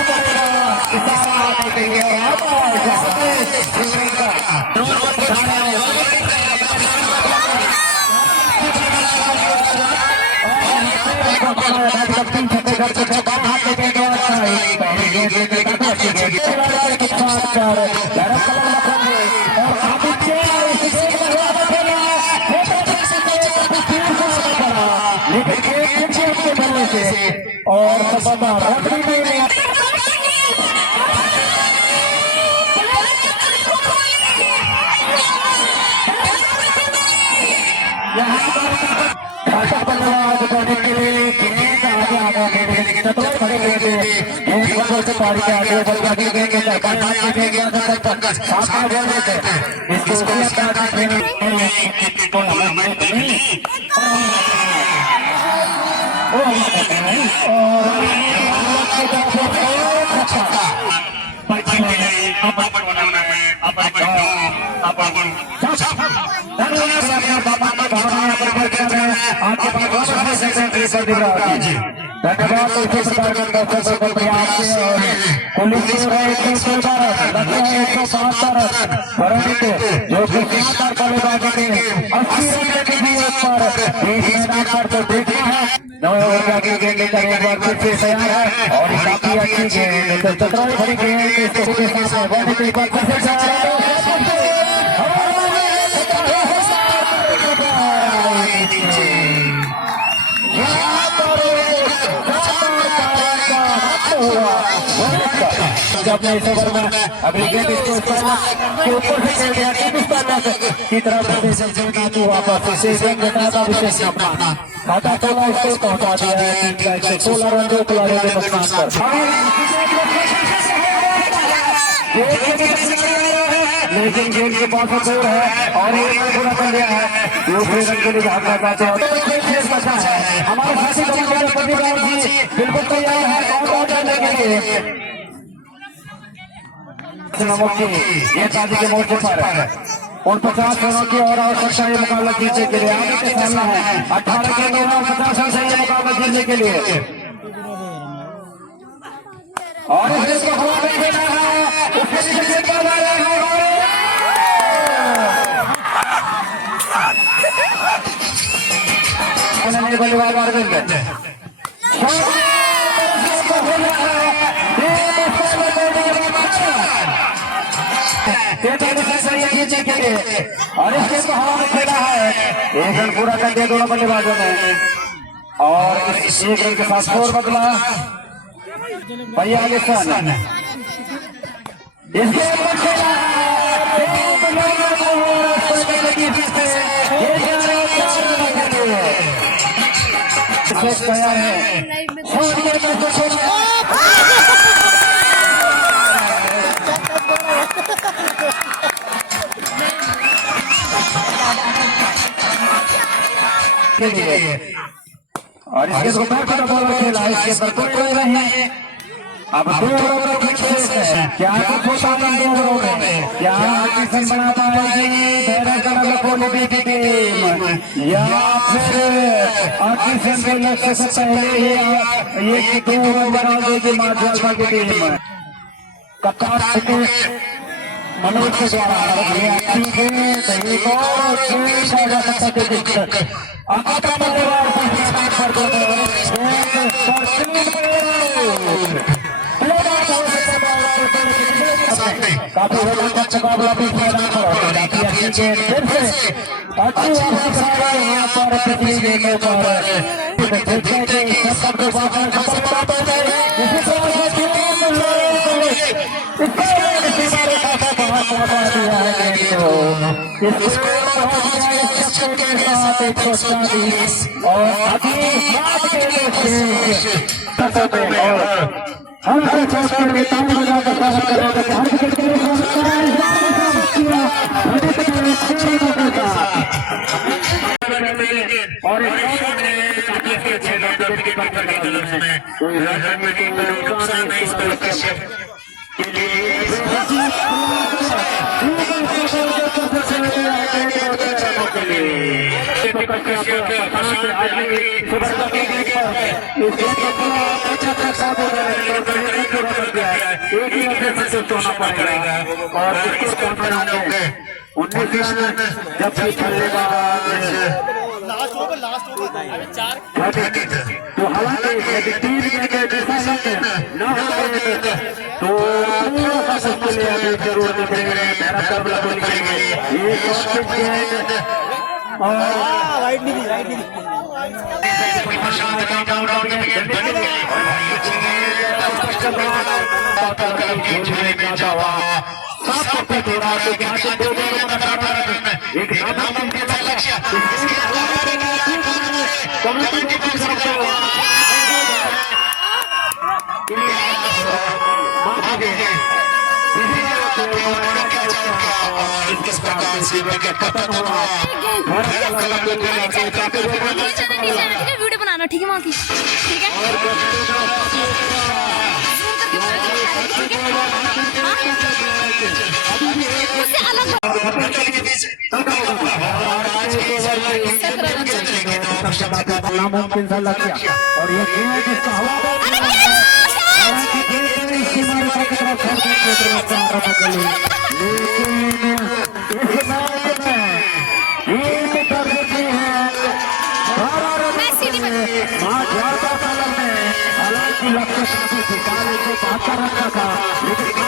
और सफलता रख भी नहीं यहाँ पर बल्लेबाज करने के लिए आगे लेकिन चतुर खड़े हुए थे एक बॉल से पारी के आगे बॉल आगे गए के बढ़ा के गए गया था पंकज साथ में बोल रहे थे इसको अपना ट्रेनिंग तो हमें नहीं धन्यवाद इसी प्रकार के दर्शकों को प्रयास से और पुलिस की 175 परंतु जो कि लगातार बल्लेबाजी के 80 रन के लिए पर इस मैदान पर तो देखना है 9 ओवर का गेंद लेकर एक बार फिर से तैयार है और काफी अच्छी गेंद तो चतुराई भरी गेंद इसके सामने बढ़ने के बाद फिर से अपने इस ओवर में अभी गेंद इसको के ऊपर से खेल गया की तरफ से वापस से गेंद घटाता विशेष ने अपना खाता तोला इसको पहुंचा दिया है टीम का 116 रन जो खिलाड़ियों के नुकसान पर लेकिन गेंद के पास दूर है और एक रन पूरा कर दिया है दूसरे रन के लिए भागना चाहते हैं हमारे साथी प्रतिभाग जी बिल्कुल तैयार है और जाने के लिए ये शादी के मोर्चे पर उन 50 रनों की और आवश्यकता ये मुकाबला जीतने के लिए आगे के सामना है 18 के लिए और 50 रन से ये मुकाबला जीतने के लिए और इसको हवा में देना है उसके नीचे कर रहा है उन्होंने बल्लेबाज अरविंद खींचे के लिए और इसके तो हवा में खेला है एक रन पूरा कर दिया दोनों बल्लेबाजों ने और इस एक रन के साथ स्कोर बदला 42 रन इसके ऊपर खेला और इसके तो बैक का बॉलर खेला इसके पर कोई नहीं अब 2 ओवर की खेल है क्या कुछ होता है 2 ओवर में क्या किशन बना पाएगी भैरव का कोहली की टीम या फिर किशन के लक्ष्य से पहले ही ये 2 ओवर बना देगी मार्शल की टीम कप्तान मनोज के द्वारा काफी रोमांचक मुकाबला भी मैदान पर होगा काफी अच्छी गेंद फिर से अच्छी यहाँ पर पिछली गेंदों पर सबको और हम सोना पड़ेगा और इसको होंगे 19 रन जब भी खेलेगा तो हालांकि यदि 3 विकेट न हो तो थोड़ा सा सबके लिए अभी जरूर निकलेंगे मेहनत कर निकलेंगे ये राइट नहीं एक इस प्रकार से विकेट का पतन हुआ। वीडियो बनाना ठीक है वहाँ की, ठीक है उससे अलग नामुमकिन सा लग गया और ये गेंद जिसका हवा हालांकि लक्ष्य काफी रखा था लेकिन